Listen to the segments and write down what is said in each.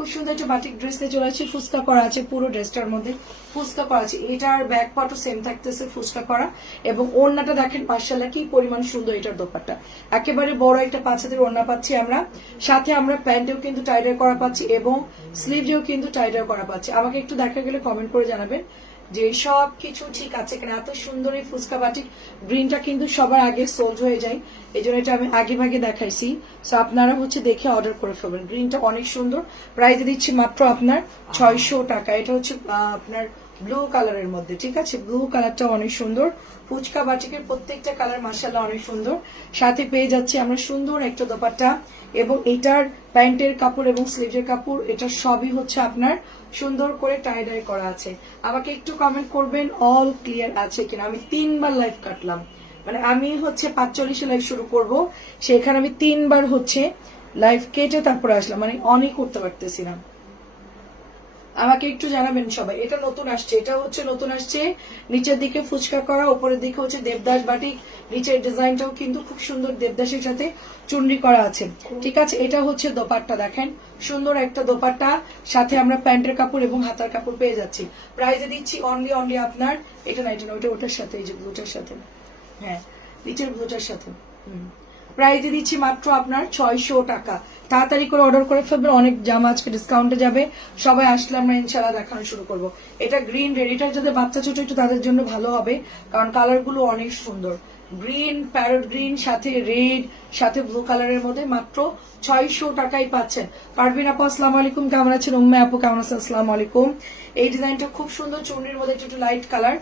খুব সুন্দর একটা বাটিক ড্রেস নিয়ে চলে আসছে, ফুচকা করা আছে পুরো ড্রেসটার মধ্যে, ফুচকা করা আছে। এটার ব্যাক পার্টও সেম থাকতেছে ফুচকা করা, এবং ওড়নাটা দেখেন মাশাআল্লাহ কি পরিমাণ সুন্দর। এটার দোপাট্টা একেবারে বড় একটা 5 হাতের ওড়না পাচ্ছি আমরা, সাথে আমরা প্যান্টেও কিন্তু টাইডার করা পাচ্ছি এবং স্লিভেও কিন্তু টাইডার করা পাচ্ছি। আমাকে একটু দেখা গেলে কমেন্ট করে জানাবেন যে সব কিছু ঠিক আছে কিনা। এত সুন্দর এই ফুচকা বাটিক গ্রিনটা কিন্তু সবার আগে সোল্ড হয়ে যায়, এই জন্য এটা আমি আগে ভাগে দেখাইছি। সো আপনারা হচ্ছে দেখে অর্ডার করে ফেলবেন। গ্রিনটা অনেক সুন্দর, প্রাইস দিচ্ছি মাত্র আপনার 600 টাকা। এটা হচ্ছে আপনার ব্লু কালারের মধ্যে, ঠিক আছে, ব্লু কালারটা অনেক সুন্দর। ফুচকা বাটিকের প্রত্যেকটা কালার মাশাআল্লাহ অনেক সুন্দর। সাথে পেয়ে যাচ্ছি আমরা সুন্দর একটা দোপাট্টা, এবং এটার প্যান্টের কাপড় এবং স্লিভের কাপড় এটা সবই হচ্ছে আপনার সুন্দর করে টাই ডাই করা আছে। আমাকে একটু কমেন্ট করবেন অল ক্লিয়ার আছে কিনা। আমি 3বার লাইভ কাটলাম, মানে আমি হচ্ছে 45 লাইভ শুরু করব, সেখানে আমি 3বার হচ্ছে লাইভ কেটে তারপরে আসলাম, মানে অনেক করতে পারতেছি না। আমাকে একটু জানাবেন সবাই। এটা নতুন আসছে, এটা হচ্ছে নতুন আসছে, নিচের দিকে ফুচকা করা, উপরের দিকে হচ্ছে দেবদাস বাটিক। নিচের ডিজাইনটাও কিন্তু খুব সুন্দর দেবদাসের সাথে চুনরি করা আছে, ঠিক আছে। এটা হচ্ছে দোপাট্টা, দেখেন সুন্দর একটা দোপাট্টা, সাথে আমরা প্যান্টের কাপড় এবং হাতার কাপড় পেয়ে যাচ্ছি। প্রাইসে দিচ্ছি অনলি আপনার এটা না, এটা না, ওটার সাথে, এই যে ব্লুটার সাথে, হ্যাঁ নিচের ব্লুটার সাথে। প্রাইজে দিচ্ছি মাত্র আপনার 600 টাকা। তাড়াতাড়ি করে অর্ডার করে ফেলবেন, অনেক জামা আজকে ডিসকাউন্টে যাবে। সবাই আসলে আমরা ইনশাআল্লাহ দেখানো শুরু করব। এটা গ্রিন রেড, এটা যাদের বাচ্চা ছোট একটু তাদের জন্য ভালো হবে, কারণ কালার গুলো অনেক সুন্দর। গ্রিন, প্যারট গ্রিন, সাথে রেড, সাথে ব্লু কালারের মধ্যে মাত্র 600 টাকায় পাচ্ছেন। পারভিন আপু আসসালামু আলাইকুম, কেমন আছেন? উম্মে আপু কেমন আছেন? আসসালামু আলাইকুম। এই ডিজাইনটা খুব সুন্দর, চুনরির মধ্যে একটু লাইট কালার,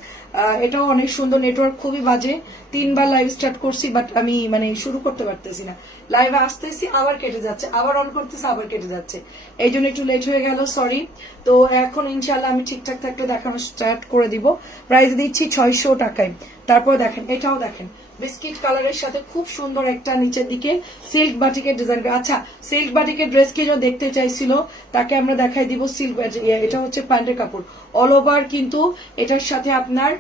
এটাও অনেক সুন্দর। নেটওয়ার্ক খুবই বাজে, 3বার লাইভ স্টার্ট করছি, বাট আমি মানে শুরু করতে পারতেছি না। লাইভে আসতেছি আবার কেটে যাচ্ছে, আবার অন করতেছি আবার কেটে যাচ্ছে, এই জন্য একটু লেট হয়ে গেল, সরি। তো এখন ইনশাল্লাহ আমি ঠিকঠাক থাকলে দেখানো স্টার্ট করে দিব। প্রাইস দিচ্ছি 600 টাকায়। তারপর দেখেন, এটাও দেখেন বিস্কিট কালারের সাথে খুব সুন্দর একটা নিচের দিকে সিল্ক বাটিকের ডিজাইন। আচ্ছা, সিল্ক বাটিকের ড্রেস কে যদি দেখতে চাইছিল তাকে আমরা দেখাই দিব সিল্ক। এটা হচ্ছে প্যান্টের কাপড়, অল ওভার কিন্তু এটার সাথে আপনার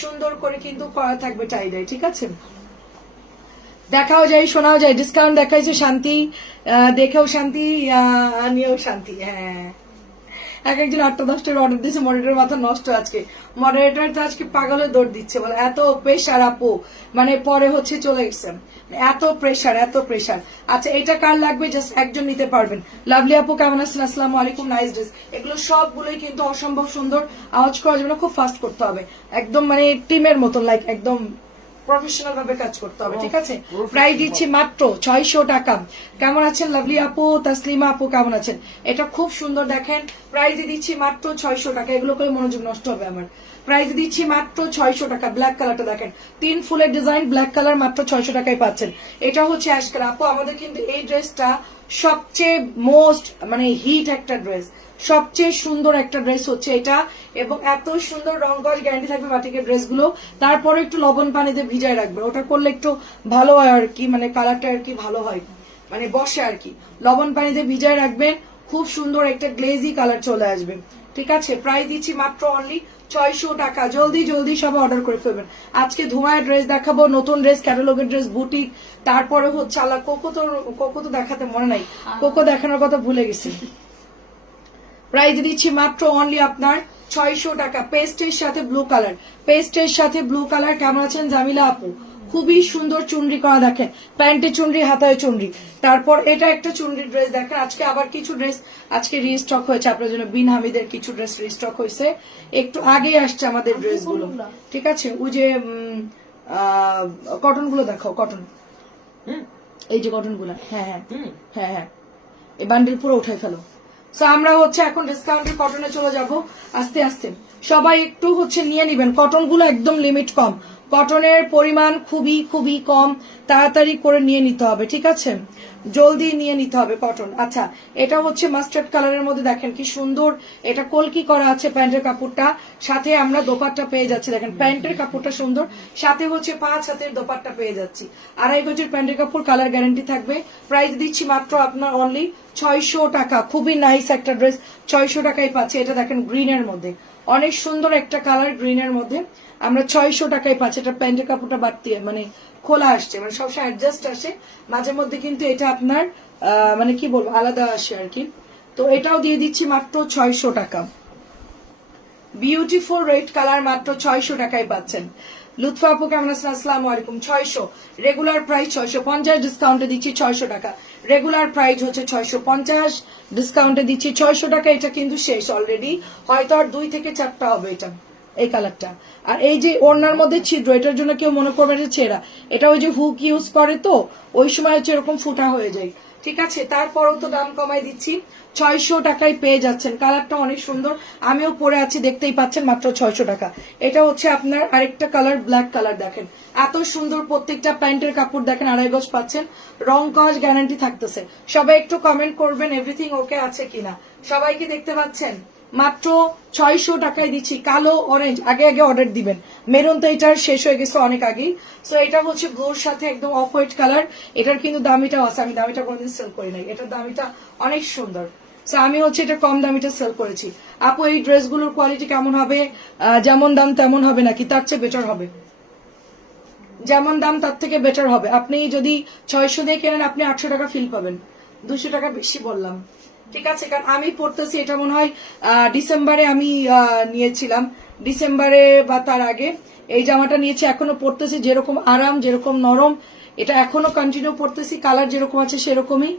সুন্দর করে কিন্তু করা থাকবে টাই ডাই, ঠিক আছে। দেখাও যায়, শোনাও যায়, ডিসকাউন্ট দেখাইছে শান্তি, দেখেও শান্তি, নিয়েও শান্তি। হ্যাঁ, এক একজন 8টা-10টার অর্ডার দিচ্ছে, মডারেটর মাথা নষ্ট আজকে। মডারেটর তো আজকে পাগলের দৌড় দিচ্ছে, বলে এত প্রেশার আপু, মানে পরে হচ্ছে চলে গেছে, এত প্রেশার এত প্রেশার। আচ্ছা, এটা কার লাগবে? জাস্ট একজন নিতে পারবেন। লাভলি আপু কেমন আছেন? আসসালামু আলাইকুম, নাইস ড্রেস। এগুলো সবগুলোই কিন্তু অসম্ভব সুন্দর, আওয়াজ করা যাবে না, খুব ফাস্ট করতে হবে, একদম মানে টিমের মতন, লাইক একদম প্রফেশনাল ভাবে কাজ করতে হবে, ঠিক আছে। প্রাইস দিচ্ছি মাত্র 600 টাকা। কেমন আছেন লাভলি আপু, তাসলিমা আপু কেমন আছেন? এটা খুব সুন্দর, দেখেন প্রাইস দিচ্ছি মাত্র 600 টাকা। এগুলো করে মনোযোগ নষ্ট হবে আমার। প্রাইস দিচ্ছি মাত্র 600 টাকা। ব্ল্যাক কালারটা দেখেন, 3 ফুলের ডিজাইন, ব্ল্যাক কালার, মাত্র 600 টাকায় পাচ্ছেন। এটা হচ্ছে অ্যাশ কালার। আপু আমাদের কিন্তু এই ড্রেসটা সবচেয়ে মোস্ট মানে হিট একটা ড্রেস, সবচেয়ে সুন্দর একটা ড্রেস হচ্ছে এটা, এবং এত সুন্দর রং কস গ্যারান্টি থাকবে বাটিকের ড্রেসগুলো। তারপরে একটু লবণ পানিতে ভিজায় রাখবে, ওটা করলে একটু ভালো হয় আর কি, মানে কালারটা আর কি ভালো হয়, মানে বসে আর কি। লবণ পানিতে ভিজায় রাখবেন, খুব সুন্দর একটা গ্লেজি কালার চলে আসবে, ঠিক আছে। প্রাইস দিচ্ছি মাত্র অনলি 600 টাকা। জলদি জলদি সব অর্ডার করে ফেলবেন। আজকে ধুমায় ড্রেস দেখাবো, নতুন ড্রেস, ক্যাটালগের ড্রেস, বুটিক, তারপরে হচ্ছে আলা কোকো তো দেখাতে মনে নাই, কোকো দেখানোর কথা ভুলে গেছি। প্রাইস দিচ্ছি মাত্র অনলি আপনার 600 টাকা। পেস্টের সাথে ব্লু কালার, পেস্টের সাথে ব্লু কালার। কেমন আছেন জামিলা আপু? খুবই সুন্দর চুনরি করা, দেখেন প্যান্টে চুনরি, হাতায় চুনরি। তারপর এটা একটা চুনরি ড্রেস দেখেন। আজকে আবার কিছু ড্রেস আজকে রিস্টক হয়েছে আপনার জন্য, বিন হামিদের কিছু ড্রেস রিস্টক হয়েছে, একটু আগেই আসছে আমাদের ড্রেস গুলো, ঠিক আছে। ওই যে কটন গুলো দেখাও, কটন, এই যে কটন গুলা, হ্যাঁ হ্যাঁ হ্যাঁ হ্যাঁ, এই বান্ডিল পুরো উঠাই ফেলো। সো আমরা হচ্ছে এখন ডিসকাউন্টের কটনে চলে যাব আস্তে আস্তে। সবাই একটু হচ্ছে নিয়ে নিবেন, কটন গুলো একদম লিমিট কম, কটনের পরিমাণ খুবই খুবই কম, তাড়াতাড়ি করে নিয়ে নিতে হবে, ঠিক আছে, জলদি নিয়ে নিতে হবে কটন। আচ্ছা, এটা হচ্ছে মাস্টার্ড কালারের মধ্যে, দেখেন কি সুন্দর, এটা কলকি করা আছে প্যান্টের কাপড়টা, সাথে আমরা দোপাট্টা পেয়ে যাচ্ছি, দেখেন প্যান্টের কাপড়টা সুন্দর, সাথে হচ্ছে 5 হাতের দোপাট্টা পেয়ে যাচ্ছি। 2.5 গজের প্যান্টের কাপড়, কালার গ্যারান্টি থাকবে। প্রাইস দিচ্ছি মাত্র আপনার অনলি 600 টাকা। খুবই নাইস একটা ড্রেস, 600 টাকায় পাচ্ছি। এটা দেখেন গ্রিনের মধ্যে, অনেক সুন্দর একটা কালার, গ্রিনের মধ্যে আমরা 600 টাকায় পাচ্ছি। এটা প্যান্টের কাপড়টা বাড়তি মানে খোলা আসছে, মানে সবসময় অ্যাডজাস্ট আসে, মাঝে মধ্যে কিন্তু এটা আপনার মানে কি বলবো আলাদা আসে আর কি। তো এটাও দিয়ে দিচ্ছি মাত্র 600 টাকা। বিউটিফুল রেড কালার মাত্র 600 টাকায় পাচ্ছেন। লুৎফা আপু কেমন আছেন? আসসালামু আলাইকুম। 600 রেগুলার প্রাইস 650, ডিসকাউন্টে দিচ্ছি 600 টাকা। রেগুলার প্রাইস হচ্ছে 650, ডিসকাউন্টে দিচ্ছি 600 টাকা। এটা কিন্তু শেষ অলরেডি, হয়তো আর 2 থেকে 4টা হবে এটা, এই কালারটা। আর এই যে ওড়নার মধ্যে ছিদ্র, এটার জন্য কেউ মনে করবে যে ছেঁড়া, এটা ওই যে হুক ইউজ করে তো ওই সময় হচ্ছে এরকম ফুটা হয়ে যায়, ঠিক আছে। তারপরও তো দাম কমাই দিচ্ছি, 600 টাকায় পেয়ে যাচ্ছেন। কালারটা অনেক সুন্দর, আমিও পরে আছি দেখতেই পাচ্ছেন, মাত্র 600 টাকা। এটা হচ্ছে আপনার আরেকটা কালার, ব্ল্যাক কালার। দেখেন এত সুন্দর, প্রত্যেকটা প্যান্টের কাপড় দেখেন 2.5 গজ পাচ্ছেন, রং কস গ্যারান্টি থাকতেছে। সবাই একটু কমেন্ট করবেন এভরিথিং ওকে আছে কিনা। সবাইকে দেখতে পাচ্ছেন, মাত্র 600 টাকায় দিচ্ছি। কালো অরেঞ্জ আগে আগে অর্ডার দিবেন, মেরুন তো এটার শেষ হয়ে গেছে অনেক আগেই। সো এটা হচ্ছে ব্লুর সাথে একদম অফ হোয়াইট কালার। এটার কিন্তু দামিটাও আছে, আমি দামিটা কোনোদিন সেল করি নাই, এটার দামিটা অনেক সুন্দর। সো আমি হচ্ছে এটা কম দামিটা সেল করেছি। আপু এই ড্রেসগুলোর কোয়ালিটি কেমন হবে? যেমন দাম তেমন হবে নাকি তার চেয়ে বেটার হবে? যেমন দাম তার থেকে বেটার হবে। আপনি যদি 600 দিয়ে কেনেন আপনি 800 টাকা ফিল পাবেন, 200 টাকা বেশি বললাম, ঠিক আছে। কারণ আমি পড়তেছি, এটা মনে হয় ডিসেম্বরে আমি নিয়েছিলাম, ডিসেম্বরে বা তার আগে এই জামাটা নিয়েছি। এখনো পড়তেছি, যেরকম আরাম যেরকম নরম, এটা এখনো কন্টিনিউ পড়তেছি। কালার যেরকম আছে সেরকমই।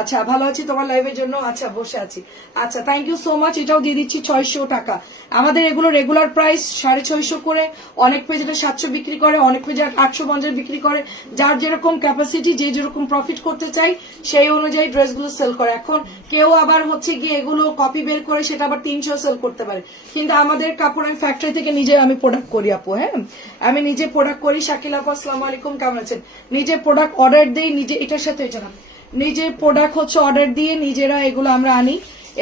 আচ্ছা ভালো আছি তোমার লাইভের জন্য, আচ্ছা বসে আছি। আচ্ছা থ্যাংক ইউ সো মাচ। এটাও দিয়ে দিচ্ছি 600 টাকা। আমাদের এগুলো রেগুলার প্রাইস 650 করে, অনেক পেজ এটা 700 বিক্রি করে, অনেক পেজে 850 বিক্রি করে। যার যেরকম ক্যাপাসিটি, যে যেরকম প্রফিট করতে চাই সেই অনুযায়ী ড্রেসগুলো সেল করে। এখন কেউ আবার হচ্ছে গিয়ে এগুলো কপি বের করে সেটা আবার 300 সেল করতে পারে, কিন্তু আমাদের কাপড় আমি ফ্যাক্টরি থেকে নিজে আমি প্রোডাক্ট করি আপু। হ্যাঁ আমি নিজে প্রোডাক্ট করি। শাকিল আপু আসসালামু আলাইকুম, কেমন আছেন? নিজে প্রোডাক্ট অর্ডার দেই, নিজে এটার সাথে এটা না, নিজে প্রোডাক্ট হচ্ছে অর্ডার দিয়ে নিজেরা এগুলো আমরা আনি,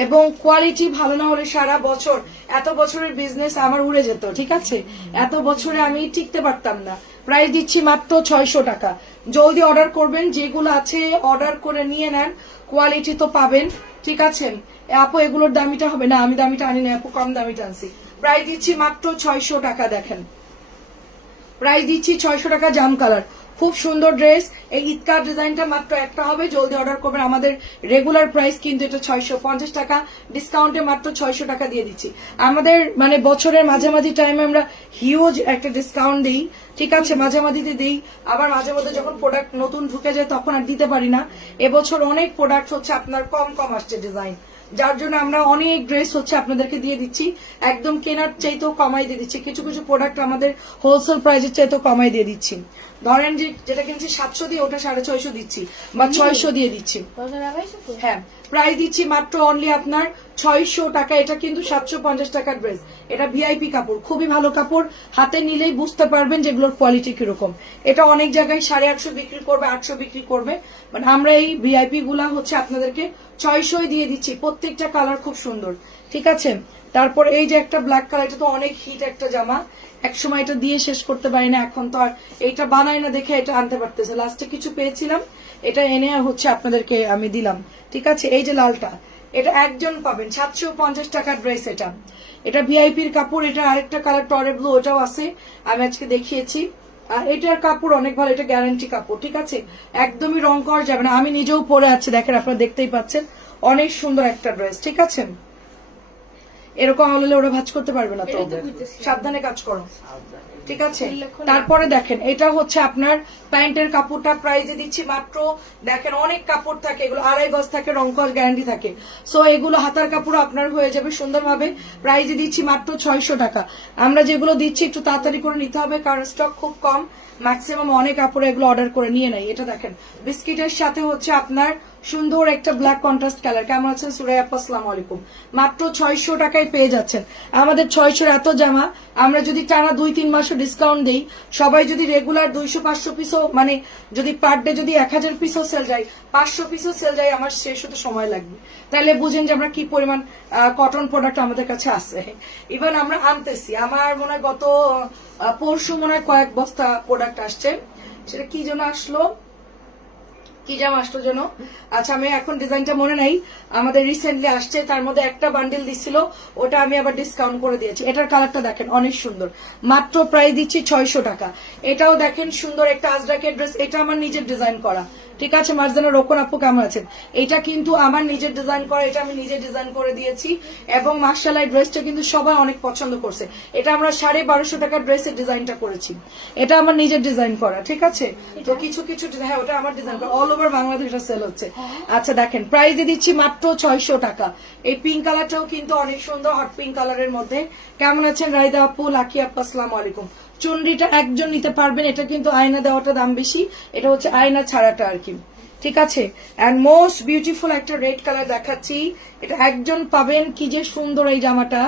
এবং কোয়ালিটি ভালো না হলে সারা বছর, এত বছরের বিজনেস আমার উড়ে যেত, ঠিক আছে। এত বছরে আমি টিকতে পারতাম না। প্রাইস দিচ্ছি মাত্র 600 টাকা। জলদি অর্ডার করবেন, যেগুলো আছে অর্ডার করে নিয়ে নেন, কোয়ালিটি তো পাবেন, ঠিক আছে। আপু এগুলোর দামিটা হবে না, আমি দামিটা আনি না আপু, কম দামিটা আনছি। প্রাইস দিচ্ছি মাত্র 600 টাকা। দেখেন প্রাইস দিচ্ছি 600 টাকা। জাম কালার, খুব সুন্দর ড্রেস। এই ঈদকার ডিজাইনটা মাত্র একটা হবে, জলদি অর্ডার করবেন। আমাদের রেগুলার প্রাইস কিন্তু এটা 650 টাকা, ডিসকাউন্টে মাত্র 600 টাকা দিয়ে দিচ্ছি। আমাদের মানে বছরের মাঝামাঝি টাইমে আমরা হিউজ একটা ডিসকাউন্ট দিই, ঠিক আছে। মাঝামাঝিতে দিই, আবার মাঝে মধ্যে যখন প্রোডাক্ট নতুন ঢুকে যায় তখন আর দিতে পারি না। এবছর অনেক প্রোডাক্ট হচ্ছে আপনার কম কম আসছে ডিজাইন, যার জন্য আমরা অনেক ড্রেস হচ্ছে আপনাদেরকে দিয়ে দিচ্ছি, একদম কেনার চাইতেও কমাই দিয়ে দিচ্ছি। কিছু কিছু প্রোডাক্ট আমাদের হোলসেল প্রাইসের চাইতেও কমাই দিয়ে দিচ্ছি। ধরেন যে যেটা কিনছি 700 দিয়ে, ওটা 650 দিচ্ছি বা 600 দিয়ে দিচ্ছি। হ্যাঁ প্রাইস দিচ্ছি মাত্র অনলি আপনার 600 টাকা। এটা কিন্তু 750 টাকার ড্রেস, এটা ভিআইপি কাপড়, খুবই ভালো কাপড়। হাতে নিলেই বুঝতে পারবেন যেগুলোর কোয়ালিটি কিরকম। এটা অনেক জায়গায় 850 বিক্রি করবে, 800 বিক্রি করবে, মানে আমরা এই ভিআইপি গুলা হচ্ছে আপনাদেরকে 600 দিয়ে দিচ্ছি। প্রত্যেকটা কালার খুব সুন্দর, ঠিক আছে। তারপর এই যে একটা ব্ল্যাক কালার, এটা তো অনেক হিট একটা জামা, একসময় এটা দিয়ে শেষ করতে পারি না, এখন তো আর এইটা বানাই না দেখে এটা আনতে পারতেছে। লাস্টে কিছু পেয়েছিলাম, এটা এনে হচ্ছে আপনাদেরকে আমি দিলাম, ঠিক আছে। এই যে লালটা, এটা একজন পাবেন, 750 টাকার ড্রেস। এটা এটা ভিআইপির কাপড়। এটা আরেকটা কালার টরে ব্লু, ওটাও আছে, আমি আজকে দেখিয়েছি। আর এটার কাপড় অনেক ভালো, এটা গ্যারান্টি কাপড়, ঠিক আছে, একদমই রং করা যাবে না। আমি নিজেও পরে আছি, দেখেন আপনারা দেখতেই পাচ্ছেন, অনেক সুন্দর একটা ড্রেস, ঠিক আছে। এরকম হলে ওরা ভাঁজ করতে পারবে না, তো সাবধানে কাজ করো, ঠিক আছে। তারপরে দেখেন এটা হচ্ছে আপনার প্যান্টের কাপড়টা, প্রাইজে দিচ্ছি মাত্র, দেখেন অনেক কাপড় থাকে, এগুলো 2.5 গজ থাকে, রং কস গ্যারান্টি থাকে। সো এগুলো হাতার কাপড় আপনার হয়ে যাবে সুন্দরভাবে। প্রাইজে দিচ্ছি মাত্র 600 টাকা। আমরা যেগুলো দিচ্ছি একটু তাড়াতাড়ি করে নিতে হবে, কারণ স্টক খুব কম, ম্যাক্সিমাম অনেক কাপড় এগুলো অর্ডার করে নিয়ে নেয়। এটা দেখেন বিস্কিটের সাথে হচ্ছে আপনার সুন্দর একটা ব্ল্যাক কন্ট্রাস্ট কালার। কেমন আছেন সুরাই আপা? আসসালামু আলাইকুম। মাত্র 600 টাকায় পেয়ে যাচ্ছেন। আমাদের 600 এত জামা, আমরা যদি টানা 2-3 মাসও ডিসকাউন্ট দেই, সবাই যদি রেগুলার 200-500 পিসও, মানে যদি পার ডে যদি 1000 পিসও সেল যায়, 500 পিসও সেল যায়, আমার শেষ হতে সময় লাগবে। তাহলে বুঝেন যে আমরা কি পরিমাণ কটন প্রোডাক্ট আমাদের কাছে আছে। ইভেন আমরা আনতেছি, আমার মনে হয় গত পরশু মনে হয় কয়েক বস্তা প্রোডাক্ট আসছে। সেটা কি জন্য আসলো, কি জামা আসতো যেন, আচ্ছা আমি এখন ডিজাইনটা মনে নাই, আমাদের রিসেন্টলি আসছে, তার মধ্যে একটা বান্ডিল দিছিল, ওটা আমি আবার ডিসকাউন্ট করে দিয়েছি। এটার কালারটা দেখেন অনেক সুন্দর, মাত্র প্রাইস দিচ্ছি 600 টাকা। এটাও দেখেন সুন্দর একটা আজরাকের ড্রেস, এটা আমার নিজের ডিজাইন করা, ঠিক আছে। মার্জানা রোকন আপু কেমন আছেন? এটা কিন্তু আমার নিজের ডিজাইন করা, এটা আমি নিজে ডিজাইন করে দিয়েছি এবং মাশাআল্লাহ ড্রেসটা কিন্তু সবাই অনেক পছন্দ করছে। এটা আমরা 1250 টাকার ড্রেসের ডিজাইনটা করেছি, এটা আমার নিজের ডিজাইন করা, ঠিক আছে। তো কিছু কিছু হ্যাঁ ওটা আমার ডিজাইন করা, অল ওভার বাংলাদেশ এটা সেল হচ্ছে। আচ্ছা দেখেন প্রাইস দিয়ে দিচ্ছি মাত্র 600 টাকা। এই পিঙ্ক কালারটাও কিন্তু অনেক সুন্দর, হট পিঙ্ক কালারের মধ্যে। কেমন আছেন রাইদা আপু, লাকি আপু, আসসালামু আলাইকুম। চুনরিটা একজন নিতে পারবেন, এটা কিন্তু আয়না দেওয়াটা দাম বেশি, এটা হচ্ছে আয়না ছাড়াটা আর কি, ঠিক আছে। এন্ড মোস্ট বিউটিফুল একটা রেড কালার দেখাচ্ছি, এটা একজন পাবেন, কি যে সুন্দর এই জামাটা,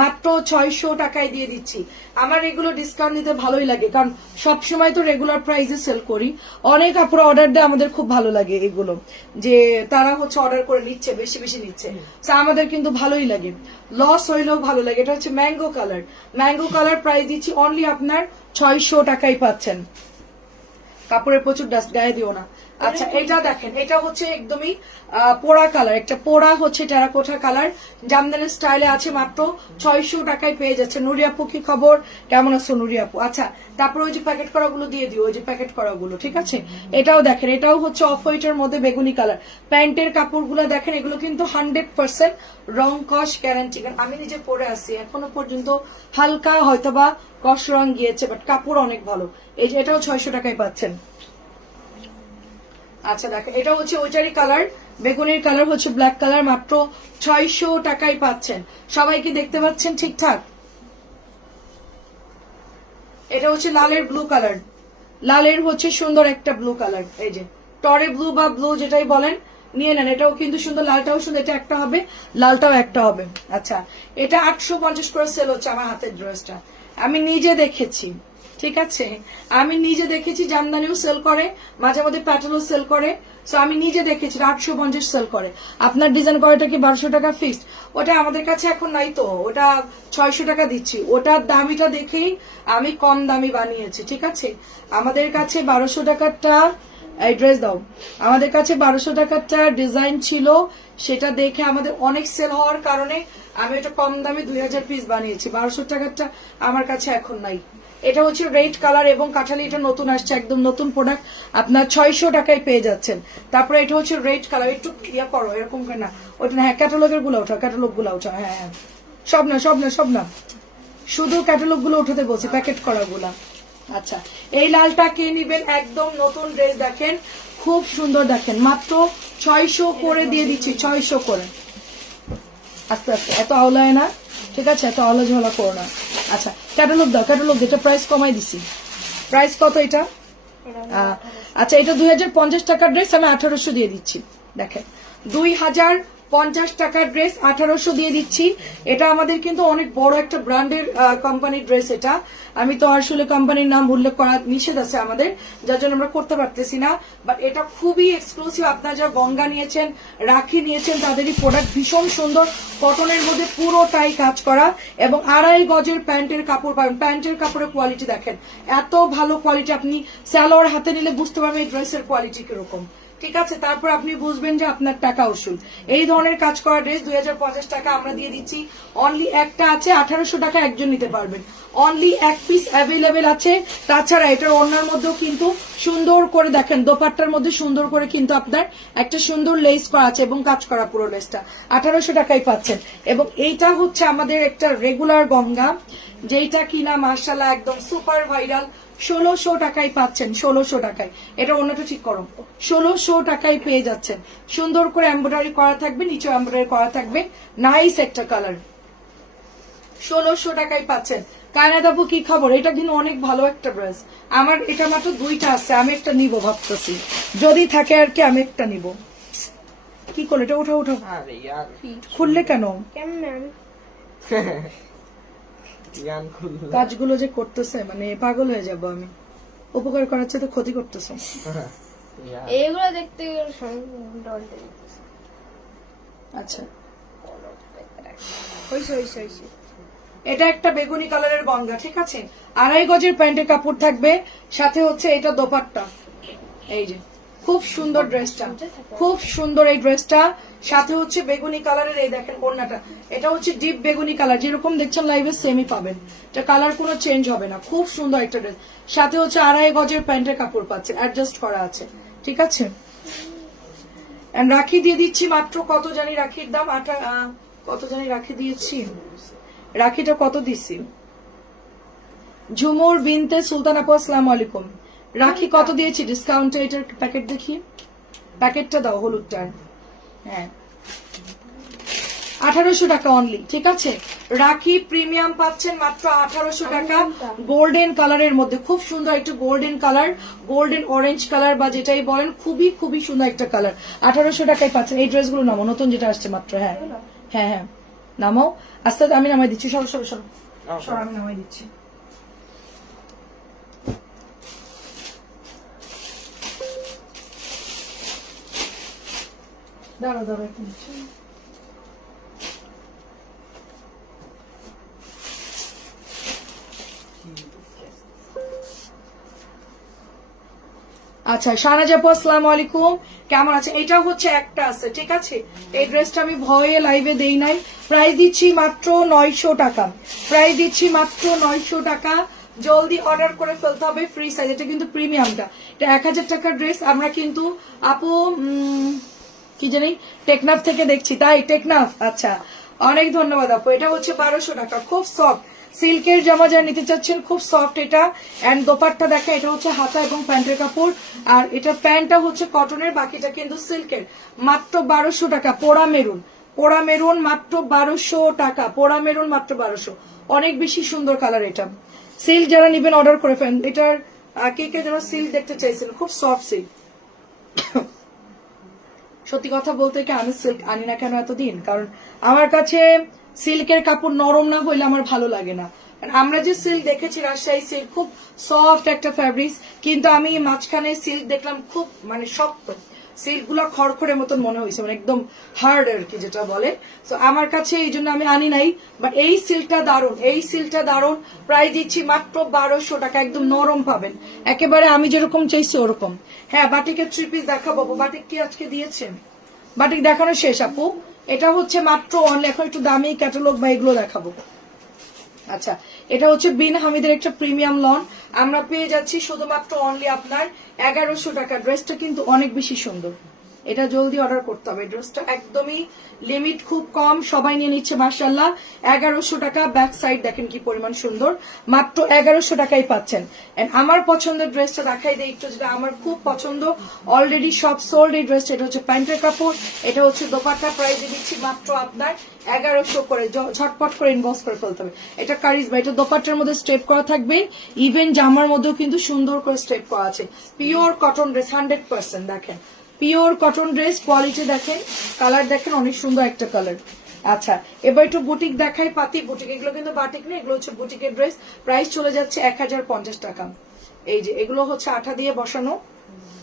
মাত্র 600 টাকায় দিয়ে দিচ্ছি। আমার এগুলো ডিসকাউন্ট দিতে ভালোই লাগে, কারণ সবসময় তো রেগুলার প্রাইসে সেল করি। অনেক আপুরা অর্ডার দেয়, আমাদের খুব ভালো লাগে এগুলো, যে তারা হচ্ছে অর্ডার করে নিচ্ছে, বেশি বেশি নিচ্ছে, আমাদের কিন্তু ভালোই লাগে, লস হইলেও ভালো লাগে। এটা হচ্ছে mango colour, mango colour price দিচ্ছি অনলি আপনার 600 টাকাই পাচ্ছেন। কাপড়ের প্রচুর ডাস্ট, গায়ে দিও না। আচ্ছা এটা দেখেন, এটা হচ্ছে একদমই পোড়া কালার, একটা পোড়া হচ্ছে টেরাকোটা কালার, জামদানি স্টাইলে আছে, মাত্র 600 টাকায় পেয়ে যাচ্ছে। নুরি আপু কি খবর, কেমন আছো নুরি আপু? আচ্ছা তারপর ওই যে প্যাকেট করাগুলো দিয়ে দিও, ওই যে প্যাকেট করাগুলো, ঠিক আছে। এটাও দেখেন, এটাও হচ্ছে অফ হোয়াইটের মধ্যে বেগুনি কালার। প্যান্টের কাপড়গুলো দেখেন, এগুলো কিন্তু 100% রং কস গ্যারান্টি, কারণ আমি নিজে পরে আসি, এখনো পর্যন্ত হালকা হয়তোবা কস রং গিয়েছে, বাট কাপড় অনেক ভালো। এই যে এটাও 600 টাকায় পাচ্ছেন। আচ্ছা দেখেন, এটা হচ্ছে ওইটারই কালার, বেগুনির কালার হচ্ছে ব্ল্যাক কালার, মাত্র 600 টাকায় পাচ্ছেন। সবাই কি দেখতে পাচ্ছেন ঠিকঠাক? এটা হচ্ছে লালের ব্লু কালার, লালের হচ্ছে সুন্দর একটা ব্লু কালার, এই যে টরে ব্লু বা ব্লু যেটাই বলেন নিয়ে নেন। এটাও কিন্তু সুন্দর, লালটাও সুন্দর, এটা একটা হবে, লালটাও একটা হবে। আচ্ছা এটা 850 করে সেল হচ্ছে আমার হাতের ড্রেসটা, আমি নিজে দেখেছি, ঠিক আছে। আমি নিজে দেখেছি, জামদানিও সেল করে, মাঝে মধ্যে প্যাটেলও সেল করে, সো আমি নিজে দেখেছি 850 সেল করে। আপনার ডিজাইন করাটা কি 1200 টাকা ফিক্সড? ওটা আমাদের কাছে এখন নাই তো, ওটা 600 টাকা দিচ্ছি, ওটার দামিটা দেখেই আমি কম দামি বানিয়েছি, ঠিক আছে। আমাদের কাছে 1200 টাকারটা অ্যাড্রেস দাও, আমাদের কাছে 1200 টাকারটা ডিজাইন ছিল, সেটা দেখে আমাদের অনেক সেল হওয়ার কারণে আমি এটা কম দামে 2000 পিস বানিয়েছি। 1200 টাকারটা আমার কাছে এখন নাই। এটা হচ্ছে রেড কালার এবং কাঠালি, এটা নতুন আসছে, একদম নতুন প্রোডাক্ট, আপনার 600 টাকায় পেয়ে যাচ্ছেন। তারপরে এটা হচ্ছে রেড কালার, একটু ইয়া করো এরকম না, ওটা না, হ্যাঁ ক্যাটালগের গুলো ওঠা, ক্যাটালগ গুলো ওঠা, হ্যাঁ হ্যাঁ, সব না সব না সব না, শুধু ক্যাটালগ গুলো উঠাতে বলছি, প্যাকেট করা গুলা। আচ্ছা এই লালটা কে নিবেন, একদম নতুন ড্রেস, দেখেন খুব সুন্দর, দেখেন মাত্র 600 করে দিয়ে দিচ্ছি, 600 করে। আস্তে আস্তে, এত আওলায় না, ঠিক আছে, এত আওলা ঝোলা করো না। আচ্ছা ক্যাটালগ দাও, ক্যাটালগ এটা প্রাইস কমাই দিছি। প্রাইস কত এটা? আচ্ছা এটা 2050 টাকার ড্রেস, আমি 1800 দিয়ে দিচ্ছি। দেখেন 2050 টাকার ড্রেস 1800 দিয়ে দিচ্ছি। এটা আমাদের কিন্তু অনেক বড় একটা ব্র্যান্ডের কোম্পানির ড্রেস, এটা আমি তো আসলে কোম্পানির নাম উল্লেখ করা নিষেধ আছে আমাদের, যার জন্য আমরা করতে পারতেছি না, বাট এটা খুবই এক্সক্লুসিভ। আপনারা যারা গঙ্গা নিয়েছেন, রাখি নিয়েছেন, তাদেরই প্রোডাক্ট, ভীষণ সুন্দর, কটনের মধ্যে পুরোটাই কাজ করা এবং 2.5 গজের প্যান্টের কাপড় পাবেন। প্যান্টের কাপড়ের কোয়ালিটি দেখেন, এত ভালো কোয়ালিটি, আপনি সালোয়ার হাতে নিলে বুঝতে পারবেন এই ড্রেসের কোয়ালিটি কিরকম, ঠিক আছে। তারপর আপনি বুঝবেন যে আপনার টাকা উসুল। এই ধরনের কাজ করা ড্রেস 2050 টাকা আমরা দিয়ে দিচ্ছি। অনলি একটা আছে, 1800 টাকা একজন নিতে পারবেন, অনলি এক পিস অ্যাভেলেবেল আছে। তাছাড়া এটার ওড়নার মধ্যেও কিন্তু সুন্দর করে দেখেন, দোপাট্টার মধ্যে সুন্দর করে কিন্তু আপনার একটা সুন্দর লেস করা আছে এবং কাজ করা, পুরো লেসটা 1800 টাকায় পাচ্ছেন। এবং এইটা হচ্ছে আমাদের একটা রেগুলার গঙ্গা, যেটা কিনা মাশাআল্লাহ একদম সুপার ভাইরাল, 1600 টাকায় পাচ্ছেন, 1600 টাকায়। এটা অন্যটা ঠিক করো, 1600 টাকায় পেয়ে যাচ্ছেন। সুন্দর করে এমব্রয়ডারি করা থাকবে, নিচে এমব্রয়ডারি করা থাকবে, নাইস একটা কালার, 1600 টাকায় পাচ্ছেন। কায়নাদাবু কি খবর? এটা কিন্তু অনেক ভালো একটা ড্রেস, আমার এটা মাত্র 2টা আছে, আমি একটা নিব ভাবতেছি, যদি থাকে আর কি আমি একটা নিব। কি করলে এটা? উঠো উঠো, খুললে কেন? কাজগুলো যে করতেছে, মানে পাগল হয়ে যাব আমি, উপকার করার চেয়ে তো ক্ষতি করতেছে। এগুলো দেখতে আচ্ছা হইছে হইছে হইছে। এটা একটা বেগুনি কালারের গঙ্গা, ঠিক আছে, 2.5 গজের প্যান্টের কাপড় থাকবে, সাথে হচ্ছে এটা দোপাট্টা, এই যে খুব সুন্দর ড্রেসটা, খুব সুন্দর এই ড্রেসটা। সাথে হচ্ছে বেগুনি কালারের এই দেখেন ওড়নাটা, এটা হচ্ছে ডিপ বেগুনি কালার, যেরকম দেখছেন লাইভে সেমই পাবেন, এটা কালার কোনো চেঞ্জ হবে না। খুব সুন্দর একটা ড্রেস, সাথে হচ্ছে 2.5 গজের প্যান্টের কাপড় পাচ্ছে, অ্যাডজাস্ট করা আছে, ঠিক আছে। And রাখি দিয়ে দিচ্ছি মাত্র কত জানি রাখির দাম, কত জানি রাখি দিয়েছি, রাখিটা কত দিছি, ঝুমুর বিনতে সুলতান আপু আসসালামু আলাইকুম। রাখি কত দিয়েছি ডিসকাউন্টে, এটার প্যাকেট দেখি, প্যাকেটটা দাও হলুদটার, হ্যাঁ 1800 টাকা অনলি, ঠিক আছে। রাখি প্রিমিয়াম পাচ্ছেন মাত্র 1800 টাকা, গোল্ডেন কালারের মধ্যে, খুব সুন্দর একটা golden colour, golden orange colour বা যেটাই বলেন, খুবই খুবই সুন্দর একটা কালার, 1800 টাকায় পাচ্ছেন। এই ড্রেসগুলো নামো, নতুন যেটা আসছে মাত্র, হ্যাঁ হ্যাঁ হ্যাঁ নামাও, আস্তে আস্তে আমি নামাই দিচ্ছি, সর সর সর সর, আমি নামাই দিচ্ছি। দাঁড়াও দাঁড়াও একটু নিচ্ছি। আচ্ছা শাহনাজ আপু আসসালামু আলাইকুম, কেমন আছে? এটা হচ্ছে একটা আছে, ঠিক আছে। এই ড্রেসটা আমি ভয়ে লাইভে দেই নাই, প্রাইস দিচ্ছি মাত্র 900 টাকা, প্রাইস দিচ্ছি মাত্র 900 টাকা। জলদি অর্ডার করে ফেলতে হবে, ফ্রি সাইজ, এটা কিন্তু প্রিমিয়ামটা, এটা 1000 টাকার ড্রেস। আমরা কিন্তু আপু কি জানি টেকনাফ থেকে দেখছি, তাই টেকনাফ, আচ্ছা অনেক ধন্যবাদ আপু। এটা হচ্ছে 1200 টাকা, খুব সফট সিল্কের জামা যা নিতে চাচ্ছেন, খুব সফট এটা। এন্ড দোপাট্টা দেখা, এটা হচ্ছে হাতা এবং প্যান্টের কাপড়, আর এটা প্যান্টটা হচ্ছে কটনের, বাকিটা কিন্তু সিল্কের, মাত্র 1200 টাকা। পোড়া মেরুন, পোড়া মেরুন মাত্র 1200 টাকা, পোড়া মেরুন মাত্র 1200, অনেক বেশি সুন্দর কালার এটা। সিল্ক যারা নিবেন অর্ডার করে ফেলেন, এটার কে কে যারা সিল্ক দেখতে চাইছেন, খুব সফট সিল্ক। সত্যি কথা বলতে কি আমি সিল্ক আনি না কেন এতদিন, কারণ আমার কাছে সিল্কের কাপড় নরম না হইলে আমার ভালো লাগে না। আমরা যে সিল্ক দেখেছি রাজশাহী সিল্ক, খুব সফট একটা ফ্যাব্রিক্স, কিন্তু আমি মাঝখানে সিল্ক দেখলাম খুব মানে শক্ত, সিল্ক গুলা খড়খড়ের মতন মনে হয়েছে, মানে একদম হার্ড আর কি যেটা বলে। তো আমার কাছে এই জন্য আমি আনি নাই, বাট এই সিল্কটা দারুণ, এই সিল্কটা দারুণ। প্রাইস দিচ্ছি মাত্র 1200 টাকা, একদম নরম পাবেন, একেবারে আমি যেরকম চাইছি ওরকম। হ্যাঁ বাটিকের 3 পিস দেখাবো, বাটিক কি আজকে দিয়েছেন? বাটিক দেখানো শেষ আপু, এটা হচ্ছে মাত্র অনলি, এখন একটু দামি ক্যাটালগ বা এগুলো দেখাবো। আচ্ছা এটা হচ্ছে বিন হামিদের একটা প্রিমিয়াম লন, আমরা পেয়ে যাচ্ছি শুধুমাত্র অনলি আপনার 1100 টাকা। ড্রেসটা কিন্তু অনেক বেশি সুন্দর, এটা জলদি অর্ডার করতে হবে, ড্রেসটা একদমই লিমিট খুব কম, সবাই নিয়ে নিচ্ছে মাশাআল্লাহ। 1100 টাকা, ব্যাক সাইড দেখেন কি পরিমাণ সুন্দর, মাত্র 1100 টাকাই পাচ্ছেন। এন্ড আমার পছন্দের ড্রেসটা দেখাই দেই একটু, যেটা আমার খুব পছন্দ, অলরেডি সব সোল্ড এই ড্রেসটা। এটা হচ্ছে প্যান্টের কাপড়, এটা হচ্ছে দোপাট্টা, প্রাইস দিচ্ছি মাত্র আপনার 1100 করে, ঝটপট করে ইনবক্স করে ফেলতে হবে। এটা কারিজমা, এটা দোপাট্টার মধ্যে স্টেপ করা থাকবে, ইভেন জামার মধ্যেও কিন্তু সুন্দর করে স্টেপ করা আছে। পিওর কটন ড্রেস 100%, দেখেন পিওর কটন ড্রেস, কোয়ালিটি দেখেন, কালার দেখেন, অনেক সুন্দর একটা কালার। আচ্ছা এবার একটু বুটিক দেখাই, পাতি বুটিক, এগুলো কিন্তু বাটিক নেই, এগুলো হচ্ছে বুটিকের ড্রেস, প্রাইস চলে যাচ্ছে 1050 টাকা। এই যে এগুলো হচ্ছে আঠা দিয়ে বসানো,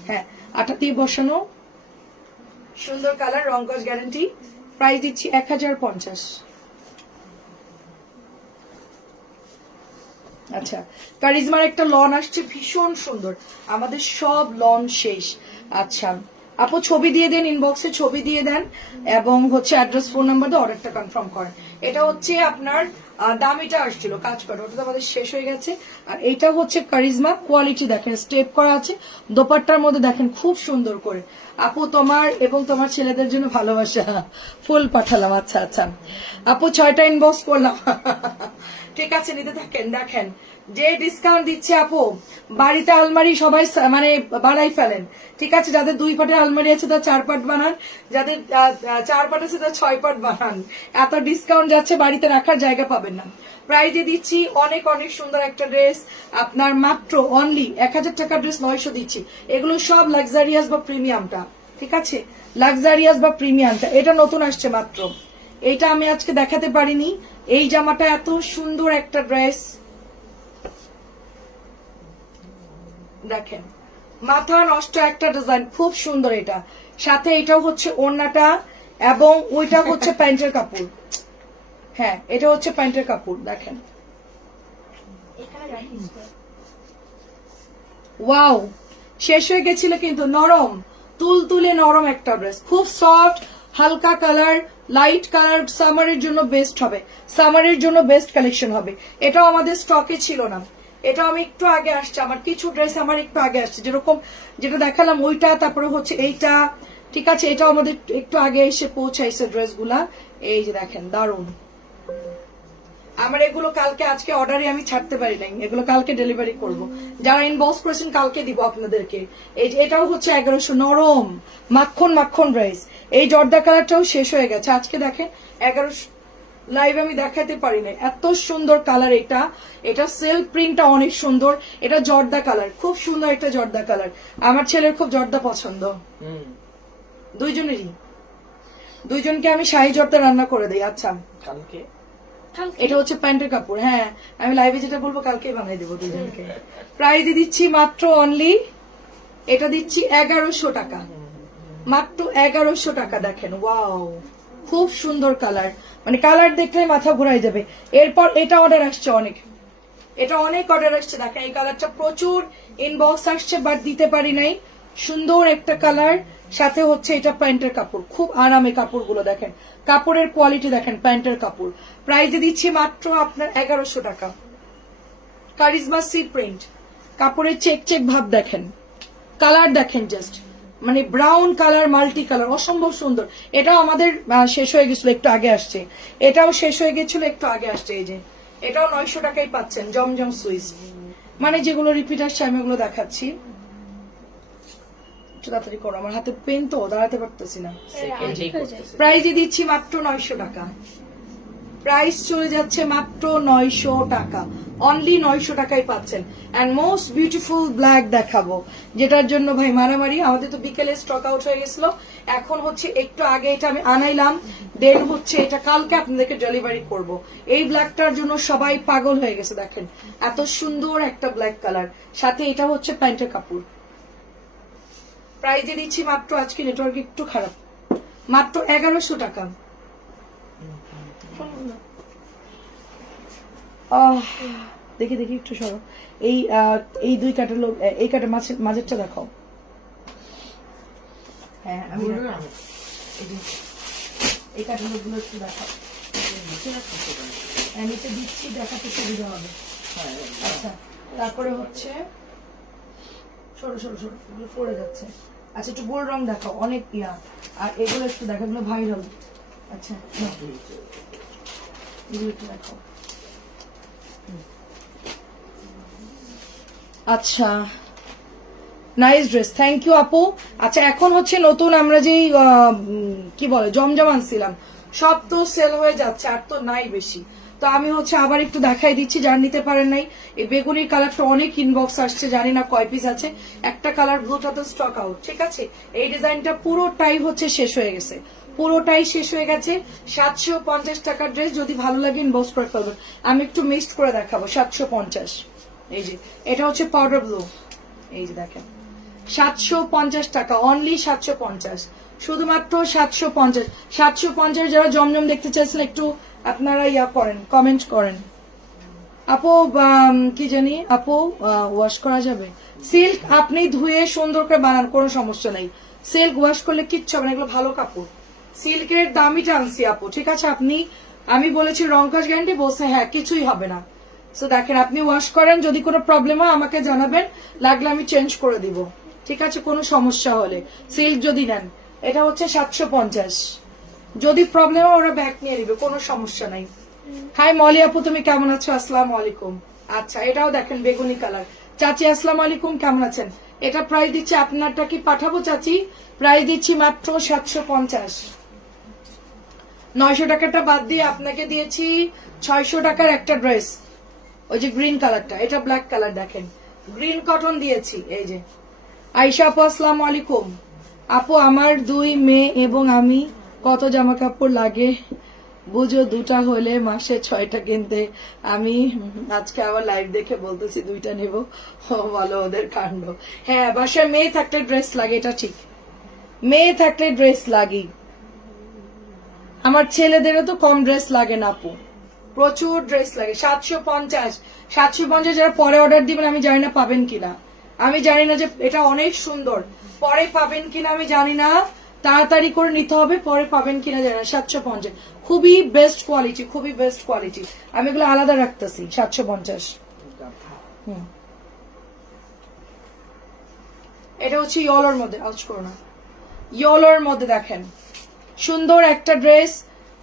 হ্যাঁ আঠা দিয়ে বসানো, সুন্দর কালার, রংকশ গ্যারান্টি, প্রাইস দিচ্ছি 1050। আচ্ছা কারিজমার একটা লন আসছে ভীষণ সুন্দর, আমাদের সব লন শেষ। আচ্ছা আপু ছবি দিয়ে দেন, ইনবক্সে ছবি দিয়ে দেন, এবং হচ্ছে অ্যাড্রেস ফোন নাম্বার দিয়ে অর্ডারটা কনফার্ম করেন। এটা হচ্ছে আপনার দামিটা আসছিল কাজ করে, ওটা তো আমাদের শেষ হয়ে গেছে। আর এইটা হচ্ছে কারিজমা, কোয়ালিটি দেখেন, স্টেপ করা আছে, দোপাট্টার মধ্যে দেখেন খুব সুন্দর করে। আপু তোমার এবং তোমার ছেলেদের জন্য ভালোবাসা, ফুল পাঠালাম। আচ্ছা আচ্ছা আপু 6টা ইনবক্স করলাম, ঠিক আছে নিতে থাকেন। দেখেন যে ডিসকাউন্ট দিচ্ছে আপু, বাড়িতে আলমারি সবাই মানে বানাই ফেলেন, ঠিক আছে। যাদের 2 পাটের আলমারি আছে তারা 4 পাট বানান, যাদের 4 পাট আছে তারা 6 পাট বানান, এত ডিসকাউন্ট যাচ্ছে, বাড়িতে রাখার জায়গা পাবেন না। প্রাইজে দিচ্ছি অনেক অনেক সুন্দর একটা ড্রেস, আপনার মাত্র অনলি 1000 টাকার ড্রেস 900 দিচ্ছি। এগুলো সব লাক্সারিয়াস বা প্রিমিয়ামটা, ঠিক আছে, লাক্সারিয়াস বা প্রিমিয়ামটা, এটা নতুন আসছে মাত্র, এইটা আমি আজকে দেখাতে পারিনি। এই জামাটা এত সুন্দর একটা ড্রেস, দেখেন মাথা নষ্ট একটা ডিজাইন, খুব সুন্দর এটা। সাথে এটাও হচ্ছে ওড়নাটা, এবং ওইটা হচ্ছে প্যান্টের কাপড়, হ্যাঁ এটা হচ্ছে প্যান্টের কাপড়, দেখেন ওয়াও, শেষ হয়ে গেছিল কিন্তু নরম, তুলতুলে নরম একটা ড্রেস, খুব সফট, হালকা কালার, লাইট কালার, সামারের জন্য বেস্ট হবে, সামারের জন্য বেস্ট কালেকশন হবে। এটাও আমাদের স্টকে ছিল না, এটা আমি একটু আগে আসছে, আমার কিছু ড্রেস আমার একটু আগে আসছে, যেরকম যেটা দেখালাম ওইটা, তারপরে হচ্ছে এইটা, ঠিক আছে, এটাও আমাদের একটু আগে এসে পৌঁছাইছে ড্রেসগুলা। এই যে দেখেন দারুন, আমার এগুলো কালকে আজকে অর্ডারে আমি ছাড়তে পারি নাই, এগুলো কালকে ডেলিভারি করব। যারা ইনবক্স করেছেন কালকে দিব আপনাদেরকে। এই যে এটাও হচ্ছে 1100, নরম মাখন মাখন ড্রেস। এই জর্দা কালারটাও শেষ হয়ে গেছে, আজকে দেখেন 1100 লাইভ আমি দেখাতে পারি না, এত সুন্দর কালার। এটা এটা সেলফ প্রিন্টটা অনেক সুন্দর, এটা জর্দা কালার, খুব সুন্দর একটা জর্দা কালার। আমার ছেলের খুব জর্দা পছন্দ, দুইজনেরই, দুইজনকে আমি শাহী জর্দা রান্না করে দিই। আচ্ছা কালকে এটা হচ্ছে প্যান্টের কাপড়, হ্যাঁ আমি লাইভে যেটা বলবো কালকে বানাই দেবো দুজনকে। প্রাইস দিচ্ছি মাত্র অনলি, এটা দিচ্ছি 1100 টাকা, মাত্র 1100 টাকা। দেখেন ওয়াও, খুব সুন্দর কালার, মানে কালার দেখলে মাথা ঘুরাই যাবে। এরপর এটা অর্ডার আসছে অনেক, এটা অনেক অর্ডার আসছে। দেখেন এই কালারটা প্রচুর ইনবক্স আসছে, বাট দিতে পারি নাই। সুন্দর একটা কালার, সাথে হচ্ছে এটা প্যান্টের কাপড়, খুব আরামে কাপড়গুলো দেখেন, কাপড়ের কোয়ালিটি দেখেন, প্যান্টের কাপড়। প্রাইসে দিচ্ছি মাত্র আপনার 1100 টাকা। কারিজমা সি প্রিন্ট, কাপড়ের চেক চেক ভাব দেখেন, কালার দেখেন জাস্ট, মানে ব্রাউন কালার, মাল্টি কালার, অসম্ভব সুন্দর। এটাও আমাদের শেষ হয়ে গেছিল, একটু আগে আসছে। এটাও শেষ হয়ে গেছিল, একটু আগে আসছে। এই যে এটাও 900 টাকায় পাচ্ছেন, জমজম সুইস। মানে যেগুলো রিপিট আসছে আমি ওগুলো দেখাচ্ছি, তাড়াতাড়ি করো, আমার হাতে পেন তো, দাঁড়াতে পারতেছি না। প্রাইজে দিচ্ছি মাত্র 900 টাকা, প্রাইস চলে যাচ্ছে মাত্র 900 টাকা, অনলি 900 টাকায় পাচ্ছেন। এন্ড মোস্ট বিউটিফুল ব্ল্যাক দেখাবো, যেটার জন্য ভাই মারামারি, আমাদের তো বিকেলে স্টক আউট হয়ে গেছিল, এখন হচ্ছে একটু আগে এটা আমি আনাইলাম, দেন হচ্ছে এটা কালকে আপনাদেরকে ডেলিভারি করব। এই ব্ল্যাকটার জন্য সবাই পাগল হয়ে গেছে, দেখেন এত সুন্দর একটা ব্ল্যাক কালার, সাথে এটা হচ্ছে প্যান্টের কাপড়। প্রাইজে দিচ্ছি মাত্র, আজকে নেটওয়ার্ক একটু খারাপ, মাত্র 1100 টাকা। দেখি দেখি একটু সরো, এই দুই কাটার লোক, এই কাটার মাঝেরটা দেখাও। হ্যাঁ আমি এই কাটার লোকগুলো একটু দেখাও, নিচে দিচ্ছি, দেখাতে সুবিধা হবে। আচ্ছা তারপরে হচ্ছে সরো সরো সরো, এগুলো পড়ে যাচ্ছে। আচ্ছা একটু গোল্ড রং দেখাও, অনেক ইয়া, আর এগুলো একটু দেখো, এগুলো ভাইরাল। আচ্ছা এগুলো একটু দেখাও। আচ্ছা নাইস ড্রেস, থ্যাংক ইউ আপু। আচ্ছা এখন হচ্ছে নতুন আমরা যেই কি বলে জমজম আনছিলাম, সব তো সেল হয়ে যাচ্ছে, আর তো নাই বেশি, তো আমি হচ্ছে আবার একটু দেখাই দিচ্ছি, যার নিতে পারেন নাই। এই বেগুনির কালারটা অনেক ইনবক্স আসছে, জানি না কয় পিস আছে, একটা কালার ব্লুটা তো স্টক আউট, ঠিক আছে। এই ডিজাইনটা পুরোটাই হচ্ছে শেষ হয়ে গেছে, পুরোটাই শেষ হয়ে গেছে। 750 টাকার ড্রেস, যদি ভালো লাগে ইনবক্স করে ফেলবেন। আমি একটু মিক্সড করে দেখাবো, 750। এই যে এটা হচ্ছে পাউডার ব্লু, এই যে দেখেন 750 টাকা, অনলি 750, শুধুমাত্র 750। 750 যারা জমজম দেখতে চাইছেন একটু আপনারা ইয়া করেন, কমেন্ট করেন। আপু কি জানি আপু, ওয়াশ করা যাবে? সিল্ক আপনি ধুয়ে সুন্দর করে বানান, কোনো সমস্যা নাই। সিল্ক ওয়াশ করলে কিচ্ছু হবে না, এগুলো ভালো কাপড়, সিল্কের দামই টানছি আপু, ঠিক আছে। আপনি, আমি বলেছি রংকাশ গ্যারান্টি, বলছে হ্যাঁ কিছুই হবে না। সো দেখেন আপনি ওয়াশ করেন, যদি কোনো প্রবলেম হয় আমাকে জানাবেন, লাগলে আমি চেঞ্জ করে দিব, ঠিক আছে, কোনো সমস্যা হলে। সিল্ক যদি নেন, এটা হচ্ছে 750, যদি প্রবলেম হয় ওরা ব্যাক নিয়ে নিবে, কোনো সমস্যা নাই। হাই মলি আপু, তুমি কেমন আছো? আসসালামু আলাইকুম। আচ্ছা এটাও দেখেন বেগুনি কালার। চাচি আসসালামু আলাইকুম, কেমন আছেন? এটা প্রাইস দিচ্ছি, আপনারটা কি পাঠাবো চাচি? প্রাইস দিচ্ছি মাত্র 750, 900 টাকাটা বাদ দিয়ে আপনাকে দিয়েছি 600 টাকার একটা ড্রেস, ওই যে গ্রিন কালারটা, এটা ব্ল্যাক কালার দেখেন, গ্রিন কটন দিয়েছি। এই যে আইসা আপু আসসালামু আলাইকুম। আপু আমার 2 মেয়ে এবং আমি, কত জামা কাপড় লাগে বুঝো, 2টা হলে মাসে 6টা কিনতে। আমি আজকে আবার লাইভ দেখে বলতেছি 2টা নেব, বলো ওদের কাণ্ড। হ্যাঁ বাসায় মেয়ে থাকলে ড্রেস লাগে, এটা ঠিক, মেয়ে থাকলে ড্রেস লাগে। আমার ছেলেদেরও তো কম ড্রেস লাগে না আপু, প্রচুর ড্রেস লাগে। 750 যারা পরে অর্ডার দিবেন আমি জানি না পাবেন কিনা, আমি জানি না যে এটা অনেক সুন্দর, পরে পাবেন কিনা আমি জানি না, তাড়াতাড়ি করে নিতে হবে, পরে পাবেন কিনা জানি না। 750, খুবই বেস্ট কোয়ালিটি, খুবই বেস্ট কোয়ালিটি। আমি এগুলো আলাদা রাখতেছি 750। এটা হচ্ছে ইয়েলোর মধ্যে, আউচ করো না, ইয়েলোর মধ্যে দেখেন সুন্দর একটা ড্রেস।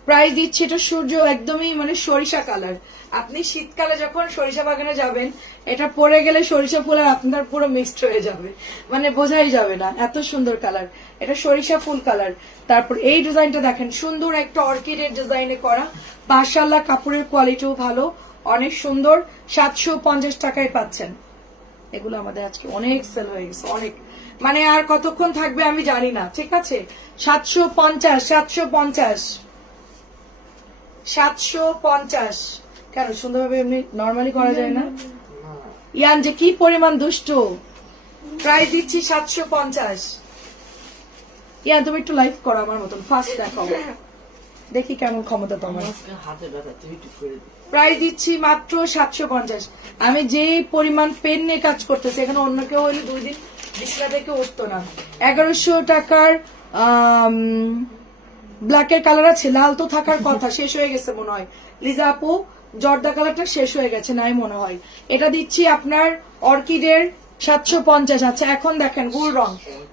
প্রাইস দিচ্ছি, এটা সূর্য একদমই মানে সরিষা কালার। আপনি শীতকালে যখন সরিষা বাগানে যাবেন, এটা পরে গেলে সরিষা ফুল আর আপনার পুরো মিক্সড হয়ে যাবে, মানে বোঝাই যাবে না, এত সুন্দর কালার। এটা সরিষা ফুল কালার। তারপর এই ডিজাইনটা দেখেন, সুন্দর একটা অর্কিডের ডিজাইনে করা, মাশাআল্লাহ কাপড়ের কোয়ালিটিও ভালো, অনেক সুন্দর। 750 টাকায় পাচ্ছেন। এগুলো আমাদের আজকে অনেক সেল হয়ে গেছে, অনেক, মানে আর কতক্ষণ থাকবে আমি জানি না। ঠিক আছে, 750, 750, 750। কেন সুন্দরভাবে এমনি নর্মালি করা যায় না? ইয়ান যে কি পরিমাণ দুষ্ট। প্রাইস দিচ্ছি 750। ইয়ান তুমি একটু লাইভ করো আমার মতন, ফার্স্ট দেখাও, দেখি কেমন ক্ষমতা তোমার। প্রাইস দিচ্ছি মাত্র 750। আমি যে পরিমাণ পেন নিয়ে কাজ করতেছি, এখানে অন্য কেউ হইলে 2 দিন বিছনা থেকে উঠতো না। 1100 টাকার ব্ল্যাকের কালার আছে, লাল তো থাকার কথা, শেষ হয়ে গেছে মনে হয়। লিজা আপু, জর্দা কালারটা শেষ হয়ে গেছে নাই মনে হয়। এটা দিচ্ছি আপনার অর্কিডের 750। আচ্ছা এখন দেখেন গুল রং,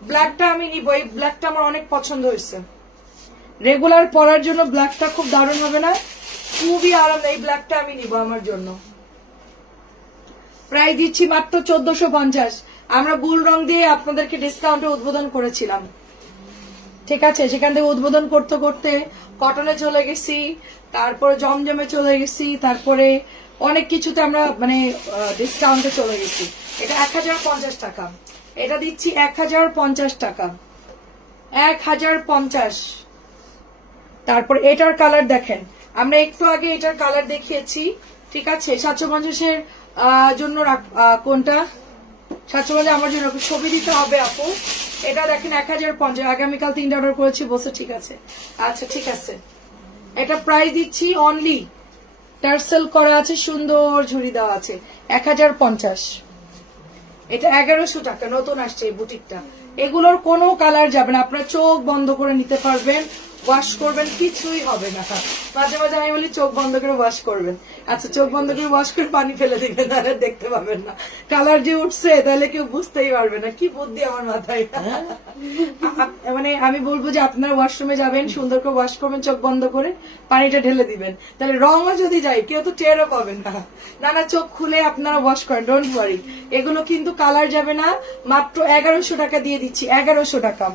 ব্ল্যাকটা আমি নিব, এই ব্ল্যাকটা আমার অনেক পছন্দ হয়েছে। রেগুলার পরার জন্য ব্ল্যাকটা খুব দারুণ হবে না? খুবই আরাম, এই ব্ল্যাকটা আমি নিব আমার জন্য। প্রাইস দিচ্ছি মাত্র 1450। আমরা গুল রং দিয়ে আপনাদেরকে ডিসকাউন্টে উদ্বোধন করেছিলাম, ঠিক আছে? সেখান থেকে উদ্বোধন করতে করতে কটনে চলে গেছি, তারপরে জমজমে চলে গেছি, তারপরে অনেক কিছুতে আমরা মানে ডিসকাউন্টে চলে গেছি। এটা 1050 টাকা, এটা দিচ্ছি 1050 টাকা, 1050। তারপর এটার কালার দেখেন, আমরা একটু আগে এটার কালার দেখিয়েছি, ঠিক আছে? 750-এর জন্য কোনটা 750 আমার জন্য ছবি দিতে হবে আপু। এটা দেখেন 1050, আগামীকাল 3টা অর্ডার করেছি বসে, ঠিক আছে? আচ্ছা ঠিক আছে, এটা প্রাইস দিচ্ছি অনলি, টার্সেল করা আছে, সুন্দর ঝুড়ি দেওয়া আছে, 1050। এটা 1100 টাকা, নতুন আসছে এই বুটিকটা। এগুলোর কোনো কালার যাবে না, আপনার চোখ বন্ধ করে নিতে পারবেন, ওয়াশ করবেন, কিছুই হবে না। মাঝে মাঝে আমি বলি চোখ বন্ধ করে ওয়াশ করবেন। আচ্ছা চোখ বন্ধ করে ওয়াশ করে পানি ফেলে দিবেন, তাহলে দেখতে পাবেন না কালার যে উঠছে, তাহলে কেউ বুঝতেই পারবে না। কি বুদ্ধি আমার মাথায়। মানে আমি বলবো যে আপনারা ওয়াশরুমে যাবেন, সুন্দর করে ওয়াশ করবেন, চোখ বন্ধ করে পানিটা ঢেলে দিবেন, তাহলে রঙও যদি যায় কেউ তো টেরও পাবেন না। না না, চোখ খুলে আপনারা ওয়াশ করেন, ডোন্ট ওয়ারি। এগুলো কিন্তু কালার যাবে না, মাত্র 1100 টাকা দিয়ে দিচ্ছি, 1100 টাকা।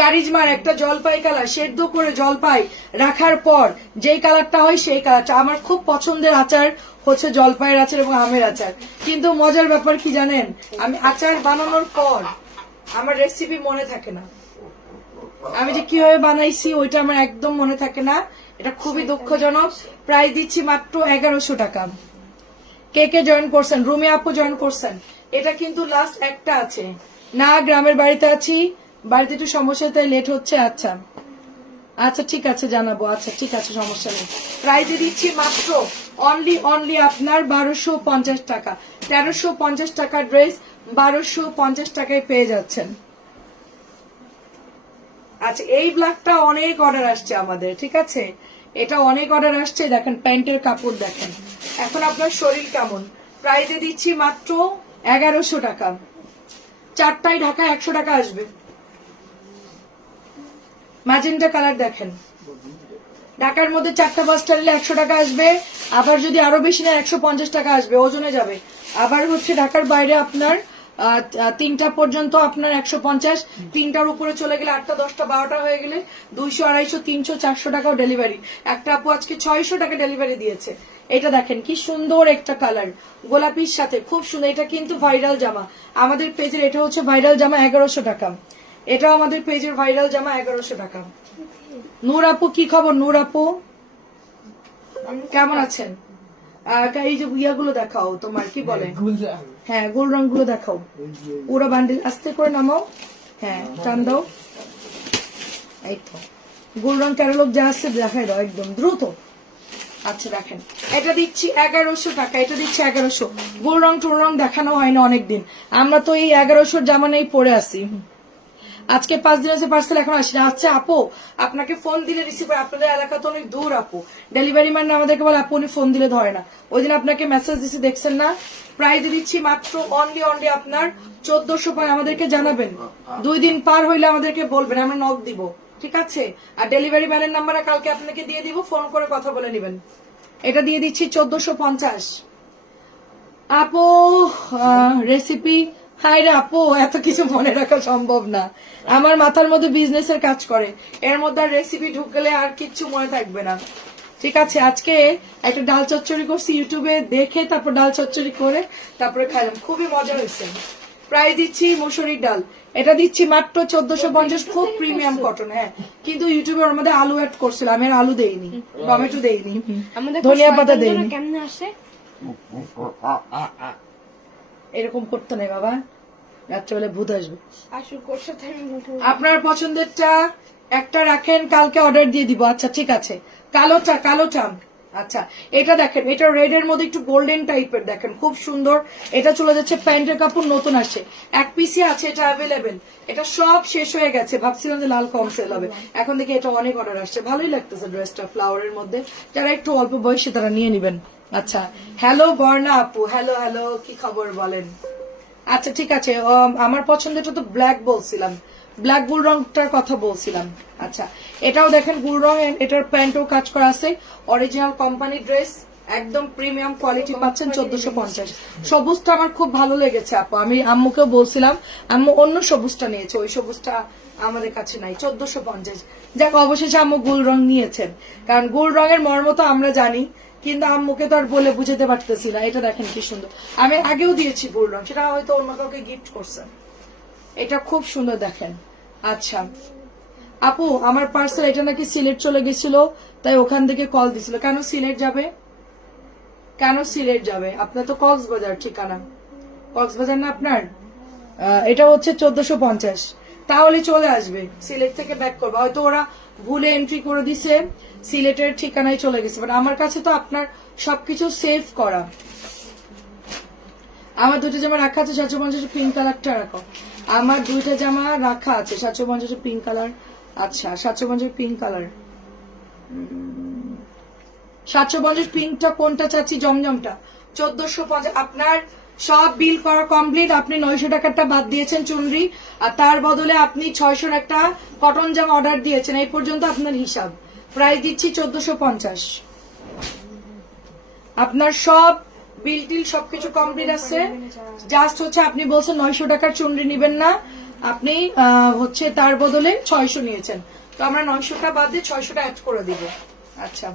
কারিজমার একটা জলপাই কালার, সেদ্ধ করে জলপাই রাখার পর যেই কালারটা হয় সেই কালারটা। আমার খুব পছন্দের আচার হচ্ছে জলপাইয়ের আচার এবং আমের আচার। কিন্তু মজার ব্যাপার কি জানেন, আমি আচার বানানোর পর আমার রেসিপি মনে থাকে না, আমি যে কিভাবে বানাইছি ওইটা আমার একদম মনে থাকে না। এটা খুবই দুঃখজনক। প্রাইস দিচ্ছি মাত্র 1100 টাকা। কে কে জয়েন করছেন? রুমি আপু জয়েন করছেন। এটা কিন্তু লাস্ট একটা আছে না, গ্রামের বাড়িতে আছি, বাড়িতে একটু সমস্যা, তাই লেট হচ্ছে। আচ্ছা আচ্ছা ঠিক আছে জানাবো, আচ্ছা ঠিক আছে সমস্যা নেই। প্রাইজে দিচ্ছি মাত্র অনলি আপনার 1250 টাকা। 1350 টাকার ড্রেস 1250 টাকায় পেয়ে যাচ্ছেন। আচ্ছা এই ব্ল্যাকটা অনেক অর্ডার আসছে আমাদের, ঠিক আছে? এটা অনেক অর্ডার আসছে, দেখেন প্যান্টের কাপড় দেখেন। এখন আপনার শরীর কেমন? প্রাইজে দিচ্ছি মাত্র 1100 টাকা। 4টায় ঢাকা 100 টাকা আসবে। ম্যাজেন্টা কালার দেখেন, ঢাকার মধ্যে 4টা 5টা নিলে 100 টাকা আসবে। আবার যদি আরো বেশি না 150 টাকা আসবে, ওজনে যাবে। আবার হচ্ছে ঢাকার বাইরে আপনার 3টা পর্যন্ত আপনার 150, 3টার উপরে চলে গেলে 8টা 10টা 12টা হয়ে গেলে 200 250 300 400 টাকাও ডেলিভারি। একটা আপু আজকে 600 টাকা ডেলিভারি দিয়েছে। এটা দেখেন কি সুন্দর একটা কালার, গোলাপির সাথে খুব সুন্দর। এটা কিন্তু ভাইরাল জামা আমাদের পেজের, এটা হচ্ছে ভাইরাল জামা 1100 টাকা। এটাও আমাদের পেজের ভাইরাল জামা 1100 টাকা। নূর আপু কি খবর? নূর আপু কেমন আছেন? এই যে ইয়াগুলো দেখাও, তোমার কি বলে, হ্যাঁ গোল রং গুলো দেখাও, পুরো বান্ডিল আস্তে করে নামাও, হ্যাঁ টান দাও, এই তো গোল রং ক্যাটালগ যা আসছে দেখাই দাও একদম দ্রুত। আচ্ছা দেখেন, এটা দিচ্ছি 1100 টাকা, এটা দিচ্ছি 1100। গোল রং টোল রং দেখানো হয় না অনেকদিন, আমরা তো এই 1100 জামা নেই পরে আসি। আজকে 5 দিন আছে, পার্সেল এখন আসে না। আচ্ছা আপু, আপনাকে ফোন দিলে রিসিভ করে, আপনাদের এলাকা তো অনেক দূর আপু, ডেলিভারি ম্যান আমাদেরকে বলে আপু উনি ফোন দিলে ধরে না। ওই দিন আপনাকে মেসেজ দিচ্ছি দেখছেন না। প্রাইস দিচ্ছি মাত্র অনলি আপনার 1400। আমাদেরকে জানাবেন, 2 দিন পার হইলে আমাদেরকে বলবেন, আমরা নক দিব, ঠিক আছে? আর ডেলিভারি ম্যানের নাম্বারটা কালকে আপনাকে দিয়ে দিব, ফোন করে কথা বলে নেবেন। এটা দিয়ে দিচ্ছি 1450। আপু রেসিপি, হাই রে আপু, এত কিছু মনে রাখা সম্ভব না, আমার মাথার মধ্যে বিজনেসের কাজ করে, এর মধ্যে আর রেসিপি ঢুকলে আর কিচ্ছু মনে থাকবে না, ঠিক আছে? আজকে একটা ডাল চচ্চড়ি করছি ইউটিউবে দেখে, তারপর ডাল চচ্চড়ি করে তারপরে খাইলাম, খুবই মজা হয়েছে। প্রায় দিচ্ছি মসুরির ডাল, এটা দিচ্ছি মাত্র 1450, খুব প্রিমিয়াম কটন। হ্যাঁ, কিন্তু ইউটিউবে ওর মধ্যে আলু অ্যাড করছিল, আমি আর আলু দেইনি, টমেটো দেইনি, ধনিয়া পাতা দেইনি। কেমনে আসে এরকম করতে নেই বাবা, রাত্রেবেলা ভূত আসবে। আসুক ওর সাথে আমি বলবো। আপনার পছন্দেরটা একটা রাখেন, কালকে অর্ডার দিয়ে দিব। আচ্ছা ঠিক আছে, কালোটা আচ্ছা, এটা দেখেন, এটা রেড এর মধ্যে একটু গোল্ডেন টাইপের, দেখেন খুব সুন্দর। এটা চলে যাচ্ছে, প্যান্টের কাপড় নতুন আসে, 1 পিসই আছে এটা অ্যাভেলেবেল। এটা সব শেষ হয়ে গেছে, ভাবছিলাম যে লাল কম সেল হবে, এখন দেখি এটা অনেক অর্ডার আসছে, ভালোই লাগতেছে ড্রেসটা ফ্লাওয়ারের মধ্যে। যারা একটু অল্প বয়সী তারা নিয়ে নিবেন। আচ্ছা, হ্যালো বর্ণা আপু, হ্যালো, কি খবর বলেন? আচ্ছা ঠিক আছে, আমার পছন্দেরটা তো ব্ল্যাক বলছিলাম, ব্ল্যাক গুল রংটার কথা বলছিলাম। আচ্ছা, এটাও দেখেন গুল রং, এটার প্যান্টও কাজ করা আছে, অরিজিনাল কোম্পানি ড্রেস, একদম প্রিমিয়াম কোয়ালিটি পাচ্ছেন 1450। সবুজটা আমার খুব ভালো লেগেছে আপু, আমি আম্মুকেও বলছিলাম, আম্মু অন্য সবুজটা নিয়েছে, ওই সবুজটা আমাদের কাছে নাই, 1450। যাক, অবশেষে আম্মু গুল রং নিয়েছেন, কারণ গুল রঙের মর্ম তো আমরা জানি, কিন্তু আম্মুকে তো আর বলে বুঝাতে পারতেছি না। এটা দেখেন কি সুন্দর, আমি আগেও দিয়েছি গুল রং, সেটা হয়তো অন্য কাউকে গিফট করছেন। এটা খুব সুন্দর দেখেন। আচ্ছা আপু, আমার পার্সেল এটা নাকি সিলেট চলে গেছিল, তাই ওখান থেকে কল দিছিল। কেন সিলেট যাবে? আপনার তো কক্সবাজার ঠিকানা, কক্সবাজার না আপনার? এটা হচ্ছে 1450, তাহলে চলে আসবে। সিলেট থেকে ব্যাক করবে, হয়তো ওরা ভুলে এন্ট্রি করে দিছে, সিলেটের ঠিকানায় চলে গেছে, বাট আমার কাছে তো আপনার সবকিছু সেভ করা। আমার 2টা জামা রাখা আছে 750, পিঙ্ক কালারটা রাখো। আমার 2টা জামা রাখা আছে 750 পিঙ্ক কালার। আচ্ছা, 750 পিঙ্ক কালার, 750 পিঙ্কটা কোনটা চাচ্ছি? জমজমটা 1450। আপনার সব বিল করা কমপ্লিট, আপনি 900 টাকারটা বাদ দিয়েছেন চুনরি, আর তার বদলে আপনি 600 একটা কটন জামা অর্ডার দিয়েছেন, এই পর্যন্ত আপনার হিসাব। প্রাইস দিচ্ছি 1450। আপনার সব বিল টিল সবকিছু কমপ্লিট আছে, জাস্ট হচ্ছে আপনি বলছেন 900 টাকার চুনরি নিবেন না, আপনি হচ্ছে তার বদলে 600 নিয়েছেন, তো আমরা 900টা বাদ দিয়ে 600টা অ্যাড করে দিব। আচ্ছা,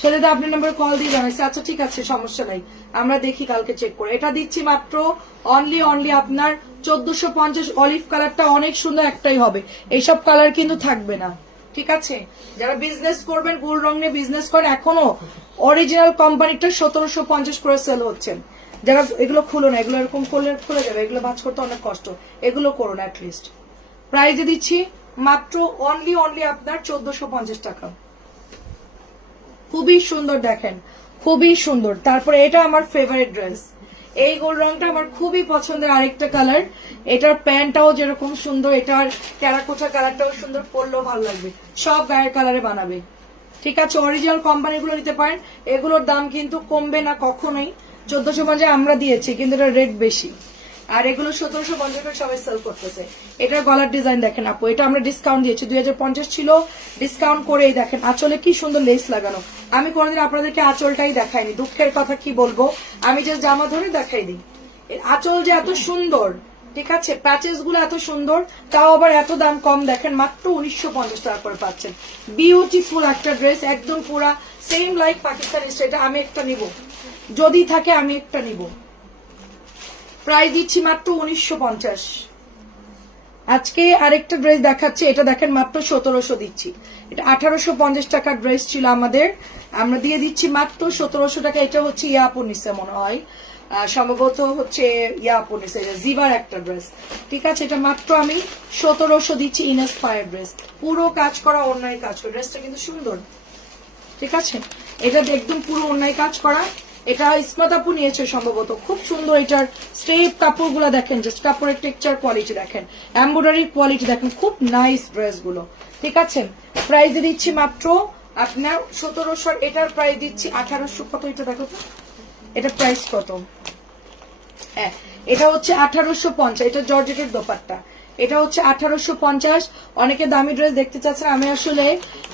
সেটা তো আপনার নাম্বার কল দিয়ে জানাইছে। আচ্ছা ঠিক আছে, সমস্যা নাই, আমরা দেখি কালকে চেক করে। এটা দিচ্ছি মাত্র অনলি আপনার 1450। অলিভ কালারটা অনেক সুন্দর, একটাই হবে, এইসব কালার কিন্তু থাকবে না, ঠিক আছে? যারা বিজনেস করবেন, গোল্ড রং নিয়ে বিজনেস করেন, এখনো অরিজিনাল কোম্পানিটা 1750 করে সেল হচ্ছেন। যারা এগুলো খুলো না, এগুলো এরকম করলে খুলে যাবে, এগুলো ভাঁজ করতে অনেক কষ্ট, এগুলো করুন অ্যাটলিস্ট। প্রাইজে দিচ্ছি মাত্র অনলি আপনার 1450 টাকা। খুবই সুন্দর দেখেন, খুবই সুন্দর। তারপরে এটা আমার ফেভারিট ড্রেস, এই গোল্ড রংটা আমার খুবই পছন্দের আরেকটা কালার। এটার প্যান্টটাও যেরকম সুন্দর, এটার টেরাকোটা কালারটাও সুন্দর, পরলেও ভালো লাগবে, সব গায়ের কালারে বানাবে, ঠিক আছে? অরিজিনাল কোম্পানিগুলো নিতে পারেন, এগুলোর দাম কিন্তু কমবে না কখনোই। 1450 আমরা দিয়েছি, কিন্তু এটা রেট বেশি, আর এগুলো 1750 করে সবাই সেল করতেছে। এটার গলার ডিজাইন দেখেন আপু, এটা আমরা ডিসকাউন্ট দিয়েছি, 2050 ছিল, ডিসকাউন্ট করেই দেখেন আঁচলে কি সুন্দর লেস লাগানো। আমি কোনোদিন আপনাদেরকে আঁচলটাই দেখাইনি, দুঃখের কথা কি বলবো, আমি যে জামা ধরে দেখাই দিই। আঁচল যে এত সুন্দর, ঠিক আছে, প্যাচেস গুলো এত সুন্দর, তাও আবার এত দাম কম। দেখেন মাত্র 1950 টাকা করে পাচ্ছেন, বিউটিফুল একটা ড্রেস, একদম পুরা সেম লাইক পাকিস্তানি স্টাইল। এটা আমি একটা নিব, যদি থাকে আমি একটা নিব। প্রাইস দিচ্ছি মাত্র 1950। আজকে আরেকটা ড্রেস দেখাচ্ছে, এটা দেখেন মাত্র 1700 দিচ্ছি। এটা 1850 টাকার ড্রেস ছিল আমাদের, আমরা দিয়ে দিচ্ছি মাত্র 1700 টাকা। এটা হচ্ছে ইয়াপনিসে মনে হয়, সম্ভবত হচ্ছে ইয়াপনিসে, জিবার একটা ড্রেস, ঠিক আছে? এটা মাত্র আমি 1700 দিচ্ছি। ইনস্পায়ার ড্রেস, পুরো কাজ করা, অন্যায় কাজ করা, ড্রেসটা কিন্তু সুন্দর, ঠিক আছে? এটা একদম পুরো অন্যায় কাজ করা। এটা ইসমাত আপু নিয়েছে সম্ভবত, খুব সুন্দর। এটার স্টেপ কাপড়গুলো দেখেন, জাস্ট কাপড়ের টেক্সচার কোয়ালিটি দেখেন, এমব্রয়ডারি কোয়ালিটি দেখেন, খুব নাইস ড্রেস গুলো। ঠিক আছে, প্রাইস দিচ্ছি মাত্র আপনার 1700। এটার প্রাইস দিচ্ছি 1800। কত এটা দেখো তো, এটা প্রাইস কত? হ্যাঁ, এটা হচ্ছে 1850। এটা জর্জেটের দোপাট্টা, এটা হচ্ছে 1850। অনেকে দামি ড্রেস দেখতে চাচ্ছেন, আমি আসলে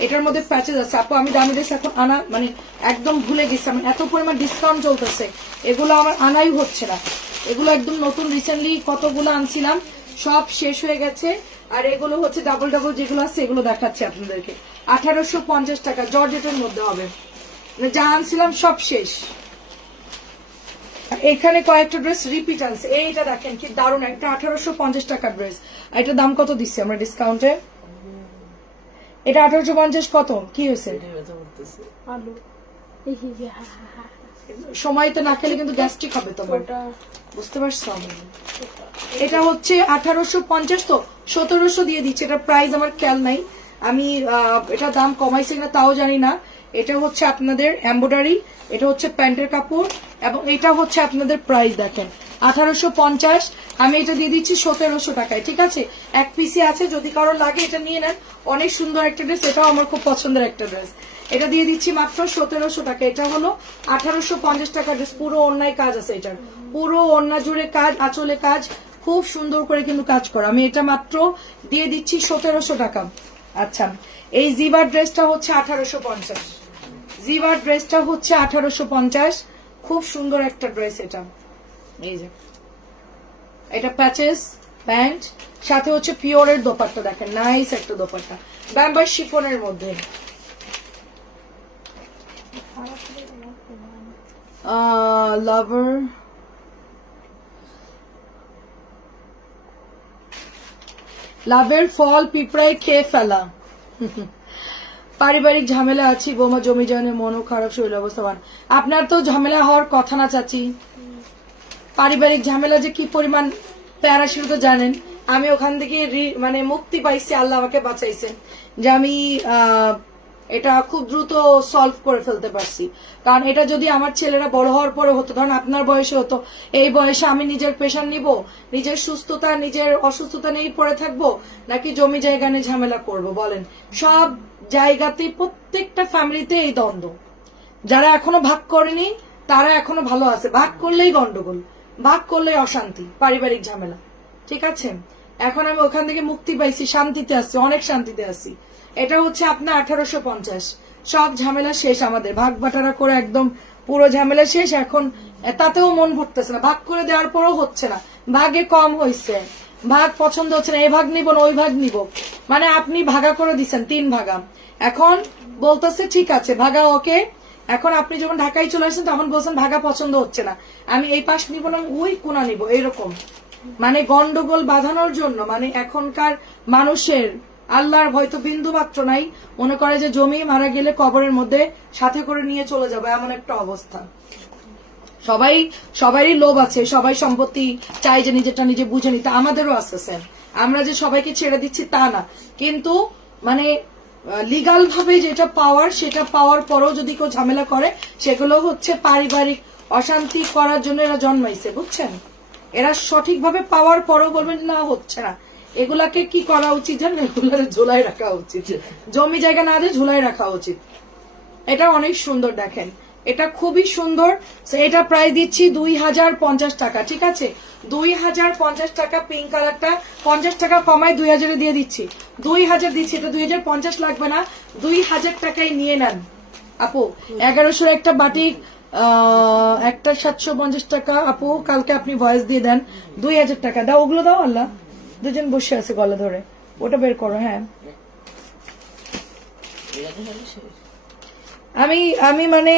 এটার মধ্যে প্যাচেস আছে আপু, আমি দামি ড্রেস এখন আনা মানে একদম ভুলে গেছি। আমি এত পরিমাণ ডিসকাউন্ট চলতেছে, এগুলো আমার আনাই হচ্ছে না। এগুলো একদম নতুন রিসেন্টলি কতগুলো আনছিলাম, সব শেষ হয়ে গেছে। আর এগুলো হচ্ছে ডাবল ডাবল যেগুলো আছে এগুলো দেখাচ্ছি আপনাদেরকে। 1850 টাকা, জর্জেটের মধ্যে হবে। মানে যা আনছিলাম সব শেষ। এখানে কয়েকটা ড্রেস রিপিট আনছে, এইটা দেখেন কি দারুণ একটা 1850 টাকার ড্রেস। এটার দাম কত দিচ্ছি আমরা ডিসকাউন্টে? এটা 1850। কত কি হয়েছে? আলু সময়তে না খেলে কিন্তু গ্যাস্ট্রিক হবে তোমার, বুঝতে পারছো? এটা হচ্ছে 1850, তো 1700 দিয়ে দিচ্ছে। এটা প্রাইস আমার খেয়াল নাই, আমি এটা দাম কমাইছে কিনা তাও জানি না। এটা হচ্ছে আপনাদের এমব্রয়ডারি, এটা হচ্ছে প্যান্টের কাপড়, এবং এটা হচ্ছে আপনাদের প্রাইস দেখেন 1850। আমি এটা দিয়ে দিচ্ছি 1700 টাকায়। ঠিক আছে, এক পিসি আছে, যদি কারো লাগে এটা নিয়ে নেন। অনেক সুন্দর একটা ড্রেস, এটাও আমার খুব পছন্দের একটা ড্রেস। এটা দিয়ে দিচ্ছি মাত্র 1700 টাকা। এটা হলো 1850 টাকা ড্রেস, পুরো অন্যায় কাজ আছে এটার, পুরো ওড়না জুড়ে কাজ, আঁচলে কাজ, খুব সুন্দর করে কিন্তু কাজ করা। আমি এটা মাত্র দিয়ে দিচ্ছি 1700 টাকা। আচ্ছা, এই জিবার ড্রেসটা হচ্ছে 1850। জিবার ড্রেসটা হচ্ছে 1850, খুব সুন্দর একটা ড্রেস এটা। এই যে এটা প্যাচেস প্যান্ট, সাথে হচ্ছে পিওরের দোপাট্টা দেখেন, নাইস একটা দোপাট্টা, ব্যাম্বার শিফনের মধ্যে। লাভার লাভের ফল পিঁপড়ায় খেয়ে ফেলা। পারিবারিক ঝামেলা আছি, বোমা জমি জানে, মনও খারাপ, শরীর অবস্থাবান। আপনার তো ঝামেলা হওয়ার কথা না চাচি, পারিবারিক ঝামেলা যে কি পরিমাণ প্যারা সেটা তো জানেন। আমি ওখান থেকে মানে মুক্তি পাইছি, আল্লাহ আমাকে বাঁচাইছেন যে আমি এটা খুব দ্রুত সলভ করে ফেলতে পারছি। কারণ এটা যদি আমার ছেলেরা বড় হওয়ার পরে হতো, ধরেন আপনার বয়সে হতো, এই বয়সে আমি নিজের পেশার নিব, নিজের সুস্থতা নিজের অসুস্থতা নিয়েই পড়ে থাকবো, নাকি জমি জায়গা নিয়ে ঝামেলা করব? বলেন, সব জায়গাতেই প্রত্যেকটা ফ্যামিলিতে এই দ্বন্দ্ব। যারা এখনো ভাগ করেনি তারা এখনো ভালো আছে, ভাগ করলেই গন্ডগোল, ভাগ করলেই অশান্তি, পারিবারিক ঝামেলা। ঠিক আছে, এখন আমি ওখান থেকে মুক্তি পাইছি, শান্তিতে আছি, অনেক শান্তিতে আছি। এটা হচ্ছে আপনার 1850, সব ঝামেলা শেষ আমাদের, ভাগ বাটারা করে একদম পুরো ঝামেলা শেষ। এখন তাতেও মন ভরতেছে না, ভাগ করে দেওয়ার পরও হচ্ছে না, ভাগে কম হয়েছে, ভাগ পছন্দ হচ্ছে না, এই ভাগ নিব না ওই ভাগ নিব। মানে আপনি ভাগা করে দিচ্ছেন 3 ভাগা, এখন বলতেছে ঠিক আছে ভাগা ওকে। এখন আপনি যখন ঢাকায় চলে আসছেন তখন বলছেন ভাগা পছন্দ হচ্ছে না, আমি এই পাশ নিব না ওই কোনা নিব, এরকম মানে গন্ডগোল বাঁধানোর জন্য। মানে এখনকার মানুষের আল্লাহর ভয় তো বিন্দু মাত্র নাই, মনে করে যে জমি মারা গেলে কবরের মধ্যে সাথে করে নিয়ে চলে যাবে, এমন একটা অবস্থা। সবারই লোভ আছে, সবাই সম্পত্তি চাই যে নিজেরটা নিজে বুঝে নিতে, আমাদেরও আছে স্যার। আমরা যে সবাইকে ছেড়ে দিচ্ছি তা না, কিন্তু মানে লিগাল ভাবে যেটা পাওয়ার সেটা পাওয়ার পরও যদি কেউ ঝামেলা করে, সেগুলো হচ্ছে পারিবারিক অশান্তি করার জন্য এরা জন্মাইছে, বুঝছেন? এরা সঠিকভাবে পাওয়ার পরও বলবেন না হচ্ছে না। এগুলাকে কি করা উচিত জানেন? এগুলার ঝোলাই রাখা উচিত, জমি জায়গা না দিয়ে ঝোলাই রাখা উচিত। এটা অনেক সুন্দর দেখেন, এটা খুবই সুন্দর। এটা প্রাইস দিচ্ছি 2050 টাকা। ঠিক আছে, 2050 টাকা। পিঙ্ক কালারটা 50 টাকা কমায় 2000 দিয়ে দিচ্ছি, 2000 দিচ্ছি। এটা 2050 লাগবে না, 2000 টাকায় নিয়ে নেন আপু। 1100 একটা বাটিক, একটা 750 টাকা আপু। কালকে আপনি ভয়েস দিয়ে দেন, 2000 টাকা দাও। ওগুলো দাও, আল্লাহ দুজন বসে আছে গলা ধরে, ওটা বের করো। হ্যাঁ, আমি মানে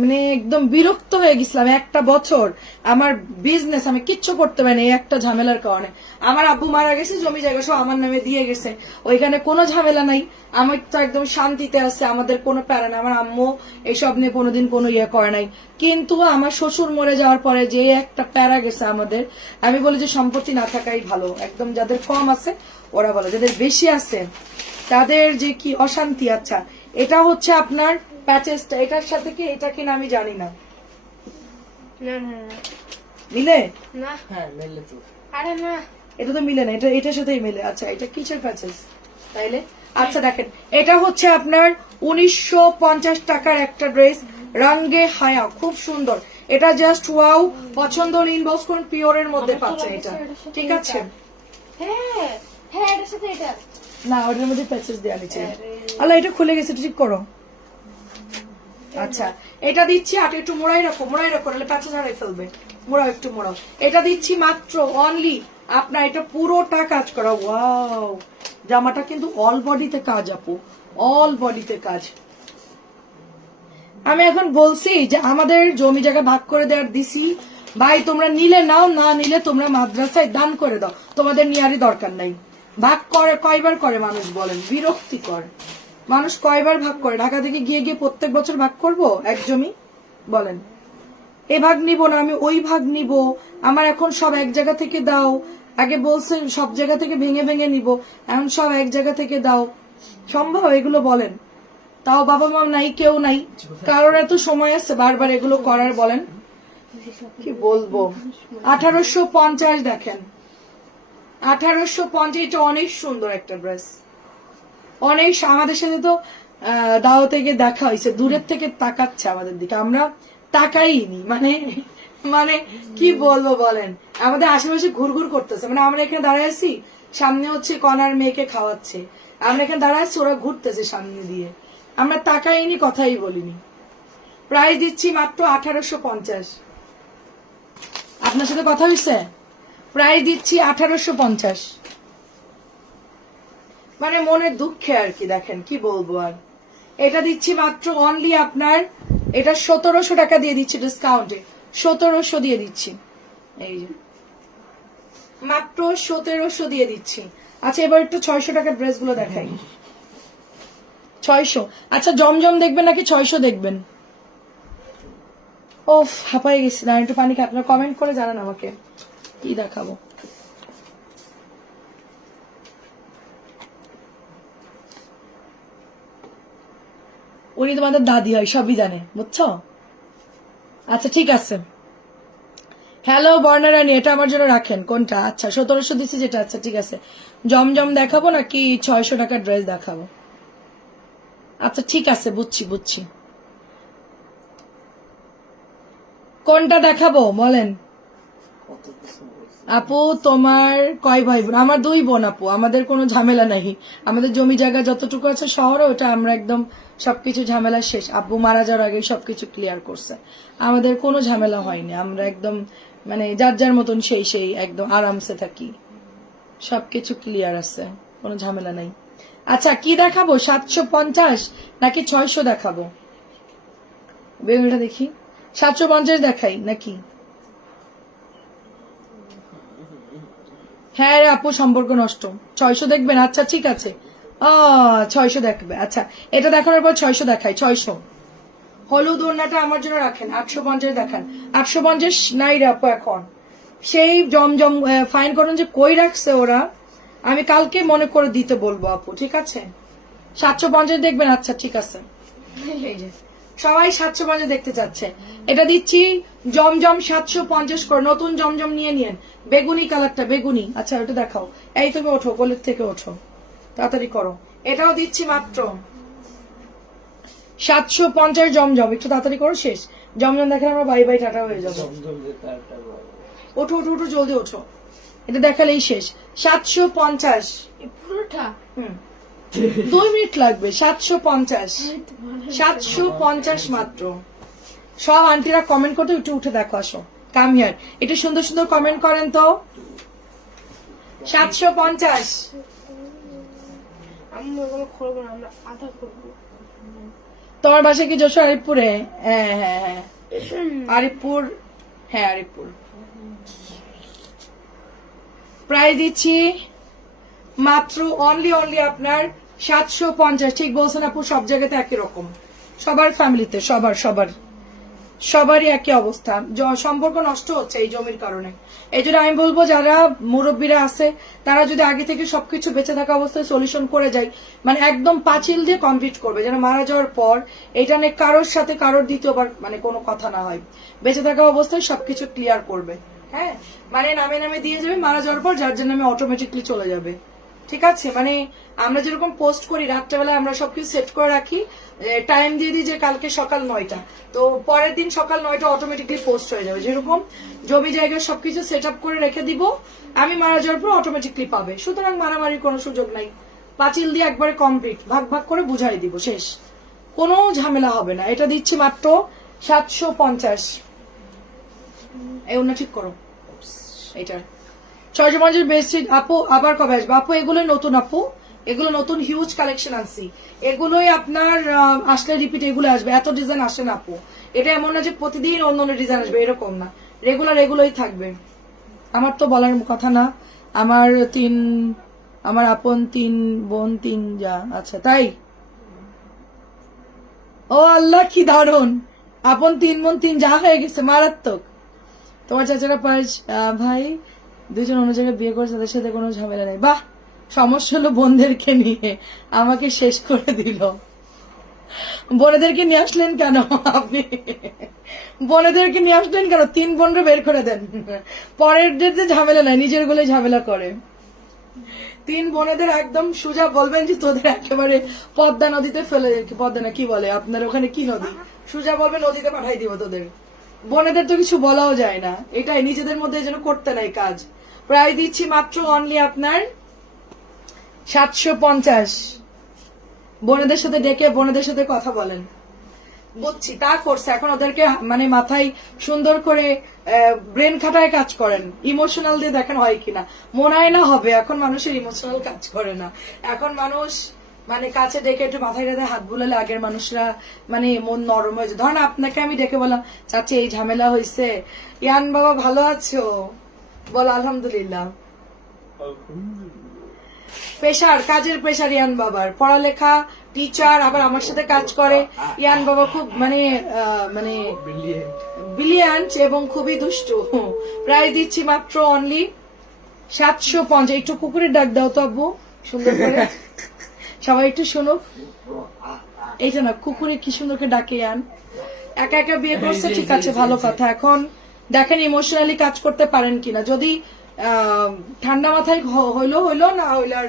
মানে একদম বিরক্ত হয়ে গেছিলাম। একটা বছর আমার বিজনেস আমি কিচ্ছু করতে পারিনি এই একটা ঝামেলার কারণে। আমার আব্বু মারা গেছে, জমি জায়গা সব আমার নামে দিয়ে গেছে, ওইখানে কোনো ঝামেলা নাই, আমি তো একদম শান্তিতে আছে, আমাদের কোনো প্যারা নাই। আমার আম্মু এইসব নিয়ে কোনোদিন কোনো ইয়ে করে নাই। কিন্তু আমার শ্বশুর মরে যাওয়ার পরে যে একটা প্যারা গেছে আমাদের, আমি বলি যে সম্পত্তি না থাকাই ভালো। একদম যাদের কম আছে ওরা বলে, যাদের বেশি আছে তাদের যে কি অশান্তি। আচ্ছা, এটা হচ্ছে আপনার প্যাচেসটা এটার সাথে কি এটা কিনা আমি জানি না। না না না মিলে? না হ্যাঁ মেলে তো। আরে না এটা তো মিলে না, এটা এটার সাথেই মিলে। আচ্ছা এটা কিসের প্যাচেস তাইলে? আচ্ছা দেখেন, এটা হচ্ছে আপনার 1950 টাকার একটা ড্রেস, রঙে হায়া, খুব সুন্দর। এটা জাস্ট ওয়াও, পছন্দ হলে ইনবক্স করুন, পিওরের মধ্যে পাচ্ছেন এটা, ঠিক আছে? হ্যাঁ হ্যাঁ এটার সাথে এটা না ওটার মধ্যে প্যাচেস দেওয়া নিচে। আল্লাহ এটা খুলে গেছে, এটা ঠিক করো। আচ্ছা এটা দিচ্ছি, আর একটু মোড়াই রাখো, নাহলে প্যাচেস হারাই ফেলবে। মোড়াও, একটু মোড়াও। এটা দিচ্ছি মাত্র অনলি আপনার, এটা পুরোটা কাজ করা। ওয়াও, জামাটা কিন্তু অল বডিতে কাজ আপু, অল বডিতে কাজ। আমি এখন বলছি যে আমাদের জমি জায়গা ভাগ করে দেওয়ার দিছি, ভাই তোমরা নিলে নাও, না নিলে তোমরা মাদ্রাসায় দান করে দাও, তোমাদের নেওয়ারই দরকার নাই। ভাগ করে কয়বার করে মানুষ বলেন, বিরক্তিকর। মানুষ কয়বার ভাগ করে? ঢাকা থেকে গিয়ে গিয়ে প্রত্যেক বছর ভাগ করব এক জমি? বলেন এ ভাগ নিব না, আমি ওই ভাগ নিব, আমার এখন সব এক জায়গা থেকে দাও। আগে বলছে সব জায়গা থেকে ভেঙে ভেঙে নিব, এখন সব এক জায়গা থেকে দাও। সম্ভব এগুলো? বলেন। তাও বাবা মা নাই, কেউ নাই, কারোর এত সময় আছে বারবার এগুলো করার? বলেন কি বলবো। 1850 দেখেন, 1850। এটা অনেক সুন্দর একটা ড্রেস, অনেক। আমাদের সাথে তো দাওয়াতে গিয়ে দেখা হয়েছে, দূরের থেকে তাকাচ্ছে আমাদের দিকে, আমরা তাকাইনি। মানে মানে কি বলবো বলেন, আমাদের আশেপাশে ঘুরঘুর করতেছে। মানে আমরা এখানে দাঁড়ায় আছি, সামনে হচ্ছে কনার মেয়েকে খাওয়াচ্ছে, আমরা এখানে দাঁড়ায় আছি, ওরা ঘুরতেছে সামনে দিয়ে, আমরা তাকাইনি, কথাই বলিনি। প্রাইস দিচ্ছি মাত্র 1850। আপনার সাথে কথা হয়েছে? প্রাইস দিচ্ছি 1850। মানে মনের দুঃখে আর কি, দেখেন কি বলবো আর। এটা দিচ্ছি মাত্র অনলি আপনার, এটা 1700 টাকা দিয়ে দিচ্ছি ডিসকাউন্টে, 1700 দিয়ে দিচ্ছি, এই যে মাত্র 1700 দিয়ে দিচ্ছি। আচ্ছা এবার একটু 600 টাকার ড্রেস গুলো দেখাই। 600। আচ্ছা জমজম দেখবেন নাকি 600 দেখবেন? ও হাঁপাই গেছি না, একটু পানি। আপনারা কমেন্ট করে জানান আমাকে কি দেখাবো। উনি তোমাদের দাদি হয়, সবই জানে, বুঝছো? আচ্ছা ঠিক আছে। হ্যালো বর্ণারানী, এটা আমার জন্য রাখেন। কোনটা? আচ্ছা 1700 দিচ্ছি যেটা। আচ্ছা ঠিক আছে, জমজম দেখাবো নাকি 600 টাকার ড্রেস দেখাবো? আচ্ছা ঠিক আছে, বুঝছি বুঝছি। কোনটা দেখাবো বলেন? আপু তোমার কয় ভাই বোন? আমার 2 বোন আপু, আমাদের কোনো ঝামেলা নাই। আমাদের জমি জায়গা যতটুকু আছে শহরে, ওটা আমরা একদম সবকিছু ঝামেলা শেষ। আব্বু মারা যাওয়ার আগে সবকিছু ক্লিয়ার করছে, আমাদের কোনো ঝামেলা হয়নি। আমরা একদম মানে যার যার মতন সেই সেই একদম আরামসে থাকি, সবকিছু ক্লিয়ার আছে, কোনো ঝামেলা নাই। আচ্ছা কি দেখাবো, 750 নাকি 600 দেখাবো? বেগুনটা দেখি, 750 দেখাই নাকি? হ্যাঁ রে আপু, সম্পর্ক নষ্ট। 600 দেখবেন? আচ্ছা ঠিক আছে, 600 দেখবে। আচ্ছা এটা দেখানোর পর 600 দেখাই। 600। হলুদ ওড়নাটা আমার জন্য রাখেন, 850 দেখান। 850 নাই রে আপু এখন। সেই জমজম ফাইন করুন যে কই রাখছে ওরা, আমি কালকে মনে করে দিতে বলবো আপু, ঠিক আছে? 750 দেখবেন? আচ্ছা ঠিক আছে। এই যে সবাই 750 দেখতে চাচ্ছে, এটা দিচ্ছি জমজম 750 করে। নতুন জমজম নিয়ে নিয়েন, বেগুনি কালারটা, বেগুনি। আচ্ছা ওটা দেখাও, এই তুমি ওঠো, কোলের থেকে ওঠো, তাড়াতাড়ি করো। এটাও দিচ্ছি মাত্র 750 জমজম, একটু তাড়াতাড়ি করো, শেষ। জমজম দেখে আমরা বাই বাই টাটা হয়ে যাবো। ওঠো ওঠো ওঠো, জলদি ওঠো, এটা দেখালেই শেষ। 750 পুরোটা। 2 মিনিট লাগবে। 750, 750 মাত্র। সব আন্টিরা কমেন্ট করতে, একটু উঠে দেখো, আসো, কাম হিয়ার, একটু সুন্দর সুন্দর কমেন্ট করেন তো। 750। আমি ওগুলো করবো না, আমরা আধা করবো। তোমার বাসা কি যশোর আরিফপুরে? হ্যাঁ হ্যাঁ হ্যাঁ আরিফপুর, হ্যাঁ আরিফপুর। প্রায় দিচ্ছি মাত্র অনলি আপনার 750। ঠিক বলছেন আপু, সব জায়গাতে একই রকম, সবার ফ্যামিলিতে, সবার সবারই একই অবস্থা, সম্পর্ক নষ্ট হচ্ছে এই জমির কারণে। এই জন্য আমি বলবো যারা মুরব্বীরা আছে তারা যদি আগে থেকে সবকিছু বেঁচে থাকা অবস্থায় সলিউশন করে যায়, মানে একদম পাঁচিল দিয়ে কমপ্লিট করবে, যেন মারা যাওয়ার পর এটা নিয়ে কারোর সাথে কারোর দ্বিতীয়বার মানে কোনো কথা না হয়, বেঁচে থাকা অবস্থায় সবকিছু ক্লিয়ার করবে। হ্যাঁ, মানে নামে নামে দিয়ে যাবে, মারা যাওয়ার পর যার জন্য নামে অটোমেটিকলি চলে যাবে। ঠিক আছে, মানে আমরা যেরকম পোস্ট করি রাত্রেবেলা আমরা সবকিছু সেট করে রাখি, টাইম দিয়ে দিই যে কালকে সকাল 9টা, তো পরের দিন সকাল 9টা অটোমেটিকলি পোস্ট হয়ে যাবে। যেরকম জমি জায়গায় সবকিছু সেট আপ করে রেখে দিব, আমি মারা যাওয়ার পর অটোমেটিকলি পাবে। সুতরাং মারামারির কোনো সুযোগ নাই, পাঁচিল দিয়ে একবারে কমপ্লিট ভাগ ভাগ করে বুঝাই দিব, শেষ, কোনো ঝামেলা হবে না। এটা দিচ্ছি মাত্র 750। এই ওনা ঠিক করো এটা ছয়জমাঞ্জের বেডশিট। আপু আবার কবে আসবে? আপু এগুলো নতুন, আপু এগুলো নতুন হিউজ কালেকশন আনছি, এগুলোই আপনার আসলে রিপিট এগুলো আসবে, এত ডিজাইন আসে না আপু। এটা এমন না যে প্রতিদিন অন্য অন্য ডিজাইন আসবে, এরকম না, রেগুলার এগুলোই থাকবে। আমার তো বলার কথা না, আমার আপন 3 বোন 3 যা। আচ্ছা তাই, ও আল্লাহ কি দারুন, আপন 3 বোন 3 যা হয়ে গেছে, মারাত্মক। তোমার চাচারা ভাই 2জন অন্য জায়গায় বিয়ে করেছে, তাদের সাথে কোনো ঝামেলা নেই। বাহ, সমস্যা হলো বোনদেরকে নিয়ে, আমাকে শেষ করে দিল। বোনেদেরকে নিয়ে আসলেন কেন আপনি? বোনেদেরকে নিয়ে আসলেন কেন? 3 বোনরা বের করে দেন, পরের যে ঝামেলা নাই, নিজের গুলো ঝামেলা করে। 3 বোনেদের একদম সোজা বলবেন যে তোদের একেবারে পদ্মা নদীতে ফেলে, পদ্মা না কি বলে আপনার ওখানে, কি নদী, সোজা বলবে নদীতে পাঠাই দিব তোদের। বোনেদের তো কিছু বলাও যায় না, এটাই নিজেদের মধ্যে যেন করতে নাই কাজ। প্রায় দিচ্ছি মাত্র অনলি আপনার 750। বোনেদের সাথে ডেকে বোনেদের সাথে কথা বলেন, বুঝছি তা করছে, এখন ওদেরকে মানে মাথায় সুন্দর করে ব্রেন খাটায় কাজ করেন, ইমোশনাল দিয়ে দেখেন হয় কিনা। মনে হয় না হবে, এখন মানুষের ইমোশনাল কাজ করে না, এখন মানুষ মানে কাছে ডেকে একটু মাথায় রেখে হাত বুলালে আগের মানুষরা মানে মন নরম হয়েছে। ধরেন আপনাকে আমি ডেকে বললাম চাচি এই ঝামেলা হয়েছে, ইয়ান বাবা ভালো আছো, বল আলহামদুলিল্লাহ। প্রেশার, কাজের প্রেশার ইয়ান বাবার, পড়ালেখা, টিচার, আবার আমার সাথে কাজ করে। ইয়ান বাবা খুব মানে ব্রিলিয়ান্ট এবং খুবই দুষ্টু। প্রাইস দিচ্ছি মাত্র অনলি 750। একটু কুকুরের ডাক দাও তো আব্বু সুন্দর করে, সবাই একটু শুনুক। এইটা না, কুকুরে কি সুন্দর করে ডাকে ইয়ান। একা একা বিয়ে করছে, ঠিক আছে ভালো কথা, এখন দেখেন ইমোশনালি কাজ করতে পারেন কিনা। যদি ঠান্ডা মাথায় হইলো হইলো, না হইলে আর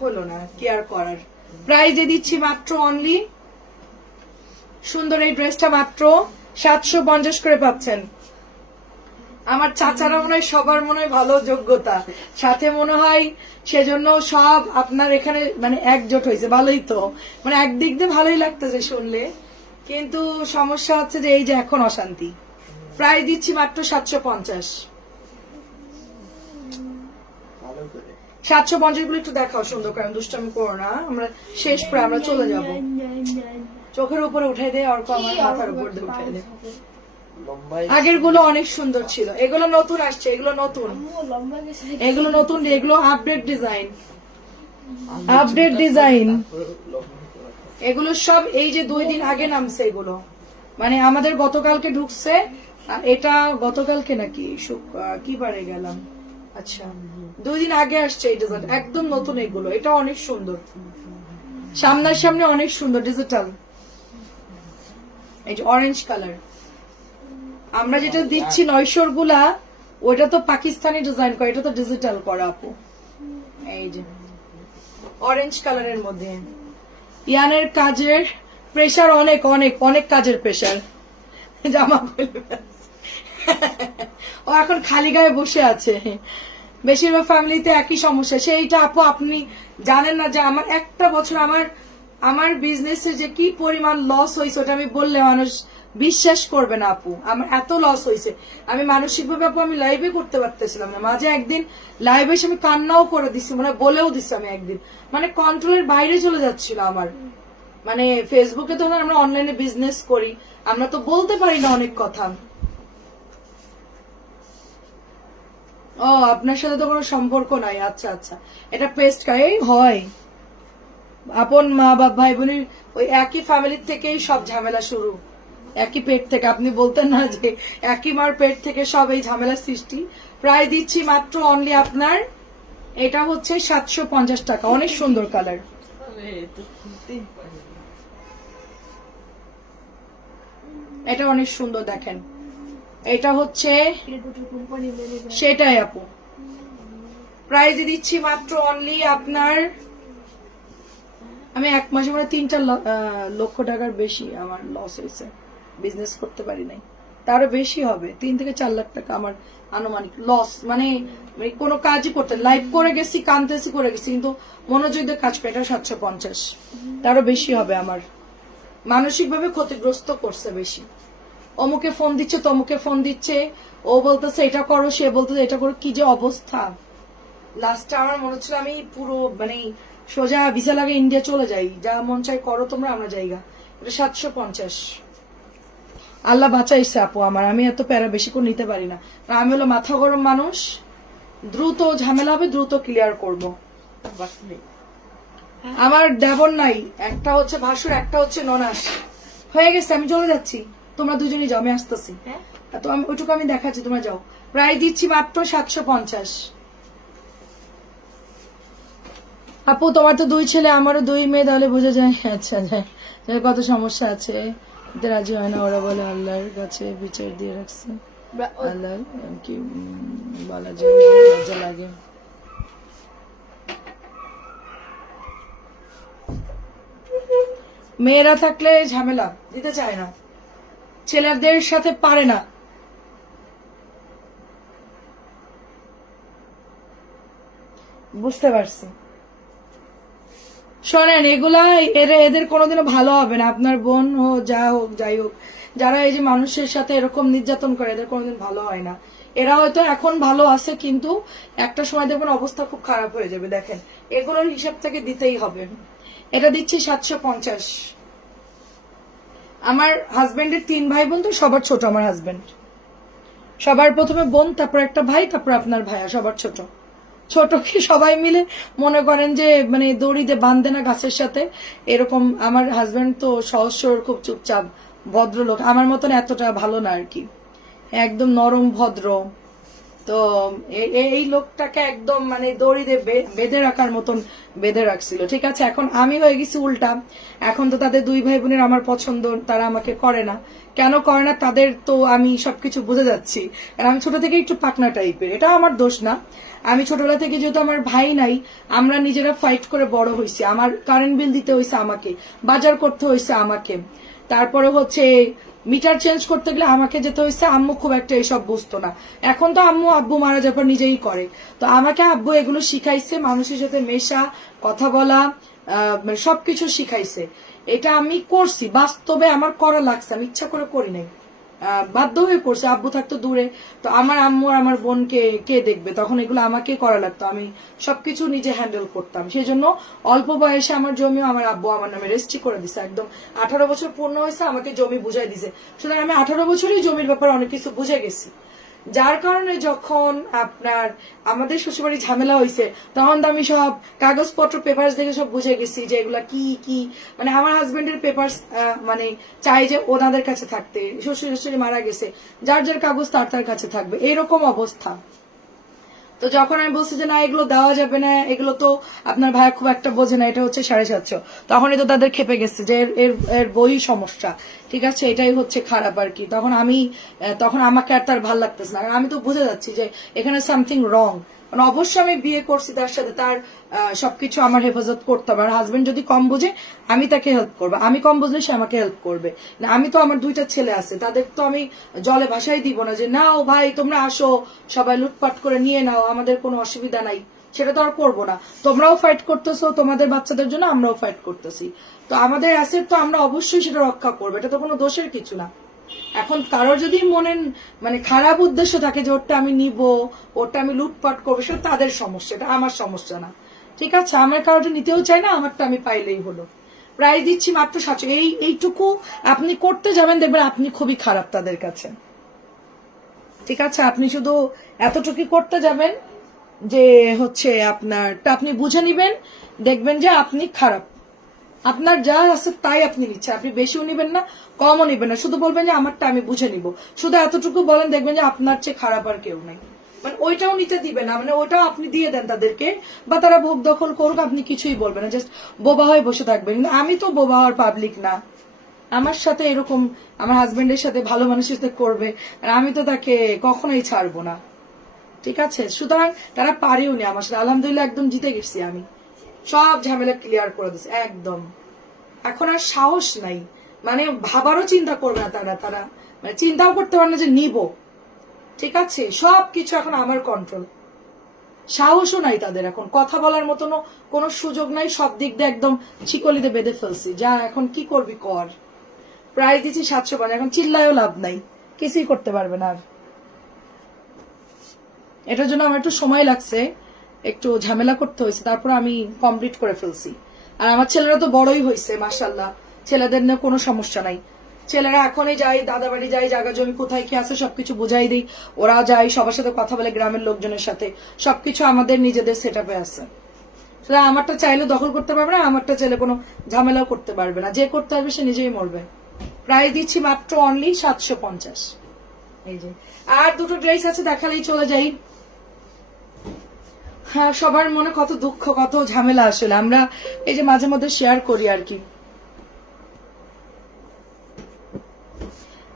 হলো না, কি আর করার। প্রাইজে দিচ্ছি মাত্র অনলি, সুন্দর এই ড্রেসটা মাত্র 750 করে পাচ্ছেন। আমার চাচারা মনে হয় সবার মনে হয় ভালো যোগ্যতা, সাথে মনে হয় সেজন্য সব আপনার এখানে মানে একজোট হয়েছে, ভালোই তো, মানে একদিক দিয়ে ভালোই লাগতেছে শুনলে, কিন্তু সমস্যা হচ্ছে যে এই যে এখন অশান্তি। প্রাইস দিচ্ছি মাত্র 750। 750 গুলো একটু দেখাও সুন্দর করে, দুষ্টামি করো না, আমরা শেষ প্রায় আমরা চলে যাব। চোখের উপরে উঠাই দেয় অর্ক, আমার মাথার উপর দিয়ে উঠাই দেয়। আগের গুলো অনেক সুন্দর ছিল, এগুলো নতুন আসছে, এগুলো নতুন, এগুলো নতুন, এগুলো আপডেট ডিজাইন, আপডেট ডিজাইন। এগুলো সব এই যে 2 দিন আগে নামছে, এগুলো মানে আমাদের গতকালকে ঢুকছে, এটা গতকালকে নাকি কি বারে গেলাম, আচ্ছা 2 দিন আগে আসছে এই ডিজাইন, একদম নতুন এগুলো। এটা অনেক সুন্দর, সামনার সামনে অনেক সুন্দর, ডিজিটাল, এই যে অরেঞ্জ কালার। আমরা যেটা দিচ্ছি 900 গুলা, ওইটা তো পাকিস্তানি ডিজাইন করা, এটা তো ডিজিটাল করা আপু। এই যে অরেঞ্জ কালারের মধ্যে ইয়ানের কাজের প্রেশার অনেক অনেক অনেক কাজের প্রেশার, জামা ও এখন খালি গায়ে বসে আছে। বেশিরভাগ ফ্যামিলিতে একই সমস্যা, সেইটা আপু আপনি জানেন না যে আমার একটা বছর আমার বিজনেসে যে কি পরিমাণ লস হয়েছে, ওটা আমি বললে মানুষ বিশ্বাস করবে না আপু। আমার এত লস হয়েছে, আমি মানসিকভাবে আপু আমি লাইভে করতে পারতেছিলাম না। মাঝে একদিন লাইভে এসে আমি কান্নাও করে দিচ্ছি, মানে বলেও দিচ্ছি আমি একদিন, মানে কন্ট্রোলের বাইরে চলে যাচ্ছিল আমার। মানে ফেসবুকে তো আমরা অনলাইনে বিজনেস করি, আমরা তো বলতে পারি না অনেক কথা। ও আপনার সাথে তো কোনো সম্পর্ক নাই, আচ্ছা আচ্ছা, এটা পেস্ট এই হয় আপন মা বাপ ভাই বোনের ওই একই ফ্যামিলির থেকেই সব ঝামেলা শুরু, একই পেট থেকে, আপনি বলতেন না যে একই মার পেট থেকে সব এই ঝামেলার সৃষ্টি। প্রায় দিচ্ছি মাত্র অনলি আপনার, এটা হচ্ছে 750 টাকা। অনেক সুন্দর কালার। এটা অনেক সুন্দর, দেখেন এটা হচ্ছে সেটাই আপু। প্রাইজে দিচ্ছি মাত্র অনলি আপনার, আমি 1 মাসে মানে 3-4 লক্ষ টাকার বেশি আমার লস হয়েছে, বিজনেস করতে পারি নাই। তারও বেশি হবে, 3 থেকে 4 লাখ টাকা আমার আনুমানিক লস। মানে কোনো কাজই করতে, লাইভ করে গেছি, কানতেছি করে গেছি, কিন্তু মনোযোগ দিয়ে কাজ করে। এটা 750, তারও বেশি হবে আমার। মানসিক ভাবে ক্ষতিগ্রস্ত করছে বেশি। অমুকে ফোন দিচ্ছে, তমুকে ফোন দিচ্ছে, ও বলতেছে এটা করো, সে বলতেছে এটা করো, কি যে অবস্থা। লাস্টে আমার মনে হচ্ছিল আমি পুরো মানে সোজা ভিসা লাগে ইন্ডিয়া চলে যাই, যা মন চাই করো তোমরা, আমরা জায়গা। এটা 750। আল্লাহ বাঁচাইছে আপু আমার, আমি এত প্যারা বেশি করে নিতে পারি না। আমি হলো মাথা গরম মানুষ, দ্রুত ঝামেলা হবে, দ্রুত ক্লিয়ার করব। আমার দেবর নাই, একটা হচ্ছে ভাসুর, একটা হচ্ছে ননাস। হয়ে গেছে, আমি চলে যাচ্ছি, তোমরা দুজনই যাও, আমি আসতেছি। তো আমি ওইটুকু আমি দেখাচ্ছি, তোমরা যাও। প্রায় দিচ্ছি মাত্র 750। আপু তোমার তো 2 ছেলে, আমারও 2 মেয়ে, তাহলে বোঝা যায়। আচ্ছা যায় কত সমস্যা আছে। এতে রাজি হয় না, ওরা বলে আল্লাহর কাছে বিচার দিয়ে রাখছে। আল্লাহ কি বলা যায়, লজ্জা লাগে। মেয়েরা থাকলে ঝামেলা, দিতে চায় না, ছেলেদের সাথে পারে না। বুঝতে পারছি। শোনেন, এগুলা এদের কোনোদিনও ভালো হবে না। আপনার বোন হোক, যা হোক, যাই হোক, যারা এই যে মানুষের সাথে এরকম নির্যাতন করে, এদের কোনোদিন ভালো হয় না। এরা হয়তো এখন ভালো আছে, কিন্তু একটা সময় দেখবেন অবস্থা খুব খারাপ হয়ে যাবে। দেখেন, এগুলোর হিসাব থেকে দিতেই হবে। এটা দিচ্ছি 750। আমার হাজবেন্ডের 3 ভাই বোন, তো সবার ছোট আমার হাজবেন্ড। সবার প্রথমে বোন, তারপর একটা ভাই, তারপর আপনার ভাইয়া, সবার ছোট। ছোট কি সবাই মিলে মনে করেন যে মানে দড়িতে বাঁধে না গাছের সাথে, এরকম। আমার হাজবেন্ড তো সহজ সরল, খুব চুপচাপ ভদ্রলোক, আমার মতন এতটা ভালো না আর কি, একদম নরম ভদ্র। তো এই লোকটাকে একদম মানে দড়িতে বেঁধে রাখার মতন বেঁধে রাখছিল। ঠিক আছে, এখন আমি হয়ে গেছি উল্টা। এখন তো তাদের 2 ভাই বোনের আমার পছন্দ, তারা আমাকে করে না। কেন করে না তাদের, তো আমি সবকিছু বুঝে যাচ্ছি। কারণ আমি ছোট থেকে একটু পাকনা টাইপের, এটা আমার দোষ না। আমি ছোটবেলা থেকে, যেহেতু আমার ভাই নাই, আমরা নিজেরা ফাইট করে বড় হয়েছি। আমার কারেন্ট বিল দিতে হয়েছে আমাকে, বাজার করতে হয়েছে আমাকে, তারপরে হচ্ছে মিটার চেঞ্জ করতে গেলে আমাকে যেতে হয়েছে। আম্মু খুব একটা এসব বুঝতো না, এখন তো আম্মু আব্বু মারা যাওয়ার পর নিজেই করে। তো আমাকে আব্বু এগুলো শিখাইছে, মানুষের সাথে মেশা, কথা বলা, মানে সবকিছু শিখাইছে। এটা আমি করছি, বাস্তবে আমার করা লাগছে, আমি ইচ্ছা করে করি নাই, বাধ্য হয়ে করছে। আব্বু থাকতো দূরে, তো আমার আম্মু আর আমার বোনকে কে দেখবে, তখন এগুলো আমাকে করা লাগতো। আমি সবকিছু নিজে হ্যান্ডেল করতাম। সেই জন্য অল্প বয়সে আমার জমি আমার আব্বু আমার নামে রেজিস্ট্রি করে দিছে। একদম 18 বছর পূর্ণ হয়েছে, আমাকে জমি বুঝাই দিছে। সুতরাং আমি 18 বছরই জমির ব্যাপারে অনেক কিছু বুঝে গেছি। যার কারণে যখন আপনার আমাদের শ্বশুরবাড়ি ঝামেলা হয়েছে, তখন তো আমি সব কাগজপত্র পেপার দেখে সব বুঝে গেছি যে এগুলা কি কি। মানে আমার হাজবেন্ডের পেপার মানে চাই যে ওনাদের কাছে থাকতে, শ্বশুর শাশুড়ি মারা গেছে, যার যার কাগজ তার তার কাছে থাকবে, এরকম অবস্থা। তো যখন আমি বলছি যে না এগুলো দেওয়া যাবে না, এগুলো তো আপনার ভাই খুব একটা বোঝে না, এটা হচ্ছে 750, তখনই তো তাদের খেপে গেছে যে এর বই সমস্যা। ঠিক আছে, এটাই হচ্ছে খারাপ আর কি। তখন আমাকে আর তার ভাল লাগতেছে না, আমি তো বুঝে যাচ্ছি যে এখানে সামথিং রং। মানে অবশ্যই আমি বিয়ে করছি তার সাথে, তার সবকিছু আমার হেফাজত করতে হবে। আর হাজবেন্ড যদি কম বুঝে, আমি তাকে হেল্প করবো, আমি কম বুঝলে সে আমাকে হেল্প করবে। না, আমি তো আমার 2টা ছেলে আছে, তাদের তো আমি জলে ভাসাই দিব না যে নাও ভাই তোমরা আসো, সবাই লুটপাট করে নিয়ে নাও, আমাদের কোনো অসুবিধা নাই। সেটা তো আর করবো না। তোমরাও ফাইট করতেছো তোমাদের বাচ্চাদের জন্য, আমরাও ফাইট করতেছি। তো আমাদের অ্যাসেট তো আমরা অবশ্যই সেটা রক্ষা করবো, এটা তো কোনো দোষের কিছু না। এখন কারোর যদি মনে মানে খারাপ উদ্দেশ্য থাকে যে ওটা আমি নিব, ওটা আমি লুটপাট করবো, সেটা তাদের সমস্যা, এটা আমার সমস্যা না। ঠিক আছে, আমার কারোটা নিতেও চাই না, আমারটা আমি পাইলেই হলো। প্রায় দিচ্ছি মাত্র 700। এইটুকু আপনি করতে যাবেন, দেখবেন আপনি খুবই খারাপ তাদের কাছে। ঠিক আছে, আপনি শুধু এতটুকু করতে যাবেন যে হচ্ছে আপনারটা আপনি বুঝে নিবেন, দেখবেন যে আপনি খারাপ। আপনার যা আছে তাই আপনি নিচ্ছেন, আপনি বেশিও নিবেন না কমও নিবেন না, শুধু বলবেন যে আমারটা আমি বুঝে নিব, শুধু এতটুকু বলেন, দেখবেন যে আপনার চেয়ে খারাপ আর কেউ নাই। মানে ওইটাও নিতে দিবে না, মানে ওইটাও আপনি দিয়ে দেন তাদেরকে, বা তারা ভোগ দখল করুক, আপনি কিছুই বলবেন না, জাস্ট বোবা হয়ে বসে থাকবেন। কিন্তু আমি তো বোবা হওয়ার পাবলিক না, আমার সাথে এরকম আমার হাজবেন্ডের সাথে ভালো মানুষের সাথে করবে, আর আমি তো তাকে কখনোই ছাড়বো না, ঠিক আছে? সুতরাং তারা পারেও নি আমার সাথে, আলহামদুলিল্লাহ একদম জিতে গেছি আমি, সব ঝামেলা ক্লিয়ার করে দিচ্ছে একদম। এখন আর সাহস নাই, মানে ভাবারও চিন্তা করবে না তারা মানে চিন্তাও করতে পারে না যে নিব, ঠিক আছে? সবকিছু এখন আমার কন্ট্রোল, সাহসও নাই তাদের, এখন কথা বলার মতন কোনো সুযোগ নাই, সব দিক দিয়ে একদম চিকলিতে বেঁধে ফেলছি, যা এখন কি করবি কর। প্রায় দিচ্ছি 750, এখন চিল্লায়ও লাভ নাই, কিছুই করতে পারবে না আর। এটার জন্য আমার একটু সময় লাগছে, একটু ঝামেলা করতে হয়েছে, তারপর আমি কমপ্লিট করে ফেলছি। আর আমার ছেলেরা তো বড়ই হয়েছে মাশাআল্লাহ, ছেলেদের নিয়ে কোনো সমস্যা নাই। ছেলেরা এখনই যাই, দাদা বাড়ি যাই, জায়গা জমি কোথায় কি আছে সবকিছু বুঝাই দিই, ওরা যায় সবার সাথে কথা বলে, গ্রামের লোকজনের সাথে, সবকিছু আমাদের নিজেদের সেট আপে আছে। সেটা আমারটা চাইলে দখল করতে পারবে না, আমারটা চাইলে কোনো ঝামেলাও করতে পারবে না, যে করতে পারবে সে নিজেই মরবে। প্রায় দিচ্ছি মাত্র অনলি 750। এই যে আর দুটো ড্রেস আছে, দেখালেই চলে যাই। হ্যাঁ, সবার মনে কত দুঃখ কত ঝামেলা, আসলে আমরা এই যে মাঝে মধ্যে শেয়ার করি আর কি।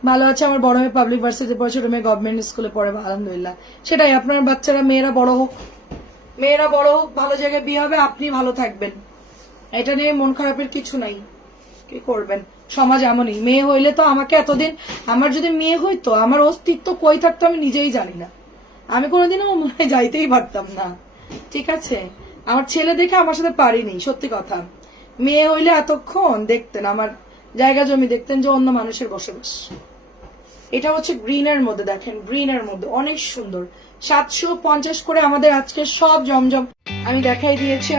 ভালো আছে, আমার বড় মেয়ে পাবলিক ভার্সিটি পড়ে, ছোট মেয়ে গভর্নমেন্ট স্কুলে পড়ে, আলহামদুলিল্লাহ। সেটাই, আপনার বাচ্চারা মেয়েরা বড় হোক, ভালো জায়গায় বিয়ে হবে, আপনি ভালো থাকবেন, এটা নিয়ে মন খারাপের কিছু নাই। কি করবেন, সমাজ এমনই। মেয়ে হইলে তো আমাকে এতদিন, আমার যদি মেয়ে হইতো আমার অস্তিত্ব কই থাকতো আমি নিজেই জানি না, আমি কোনোদিনও মনে হয় যাইতেই পারতাম না, ঠিক আছে? আমার ছেলে দেখে আমার সাথে পারিনি, সত্যি কথা। মেয়ে হইলে এতক্ষণ দেখতেন আমার জায়গা জমি, দেখতেন যে অন্য মানুষের বসবাস। এটা হচ্ছে গ্রিনের মধ্যে, দেখেন গ্রিনের মধ্যে অনেক সুন্দর, 750 করে আমাদের আজকে সব জমজম আমি দেখাই দিয়েছি।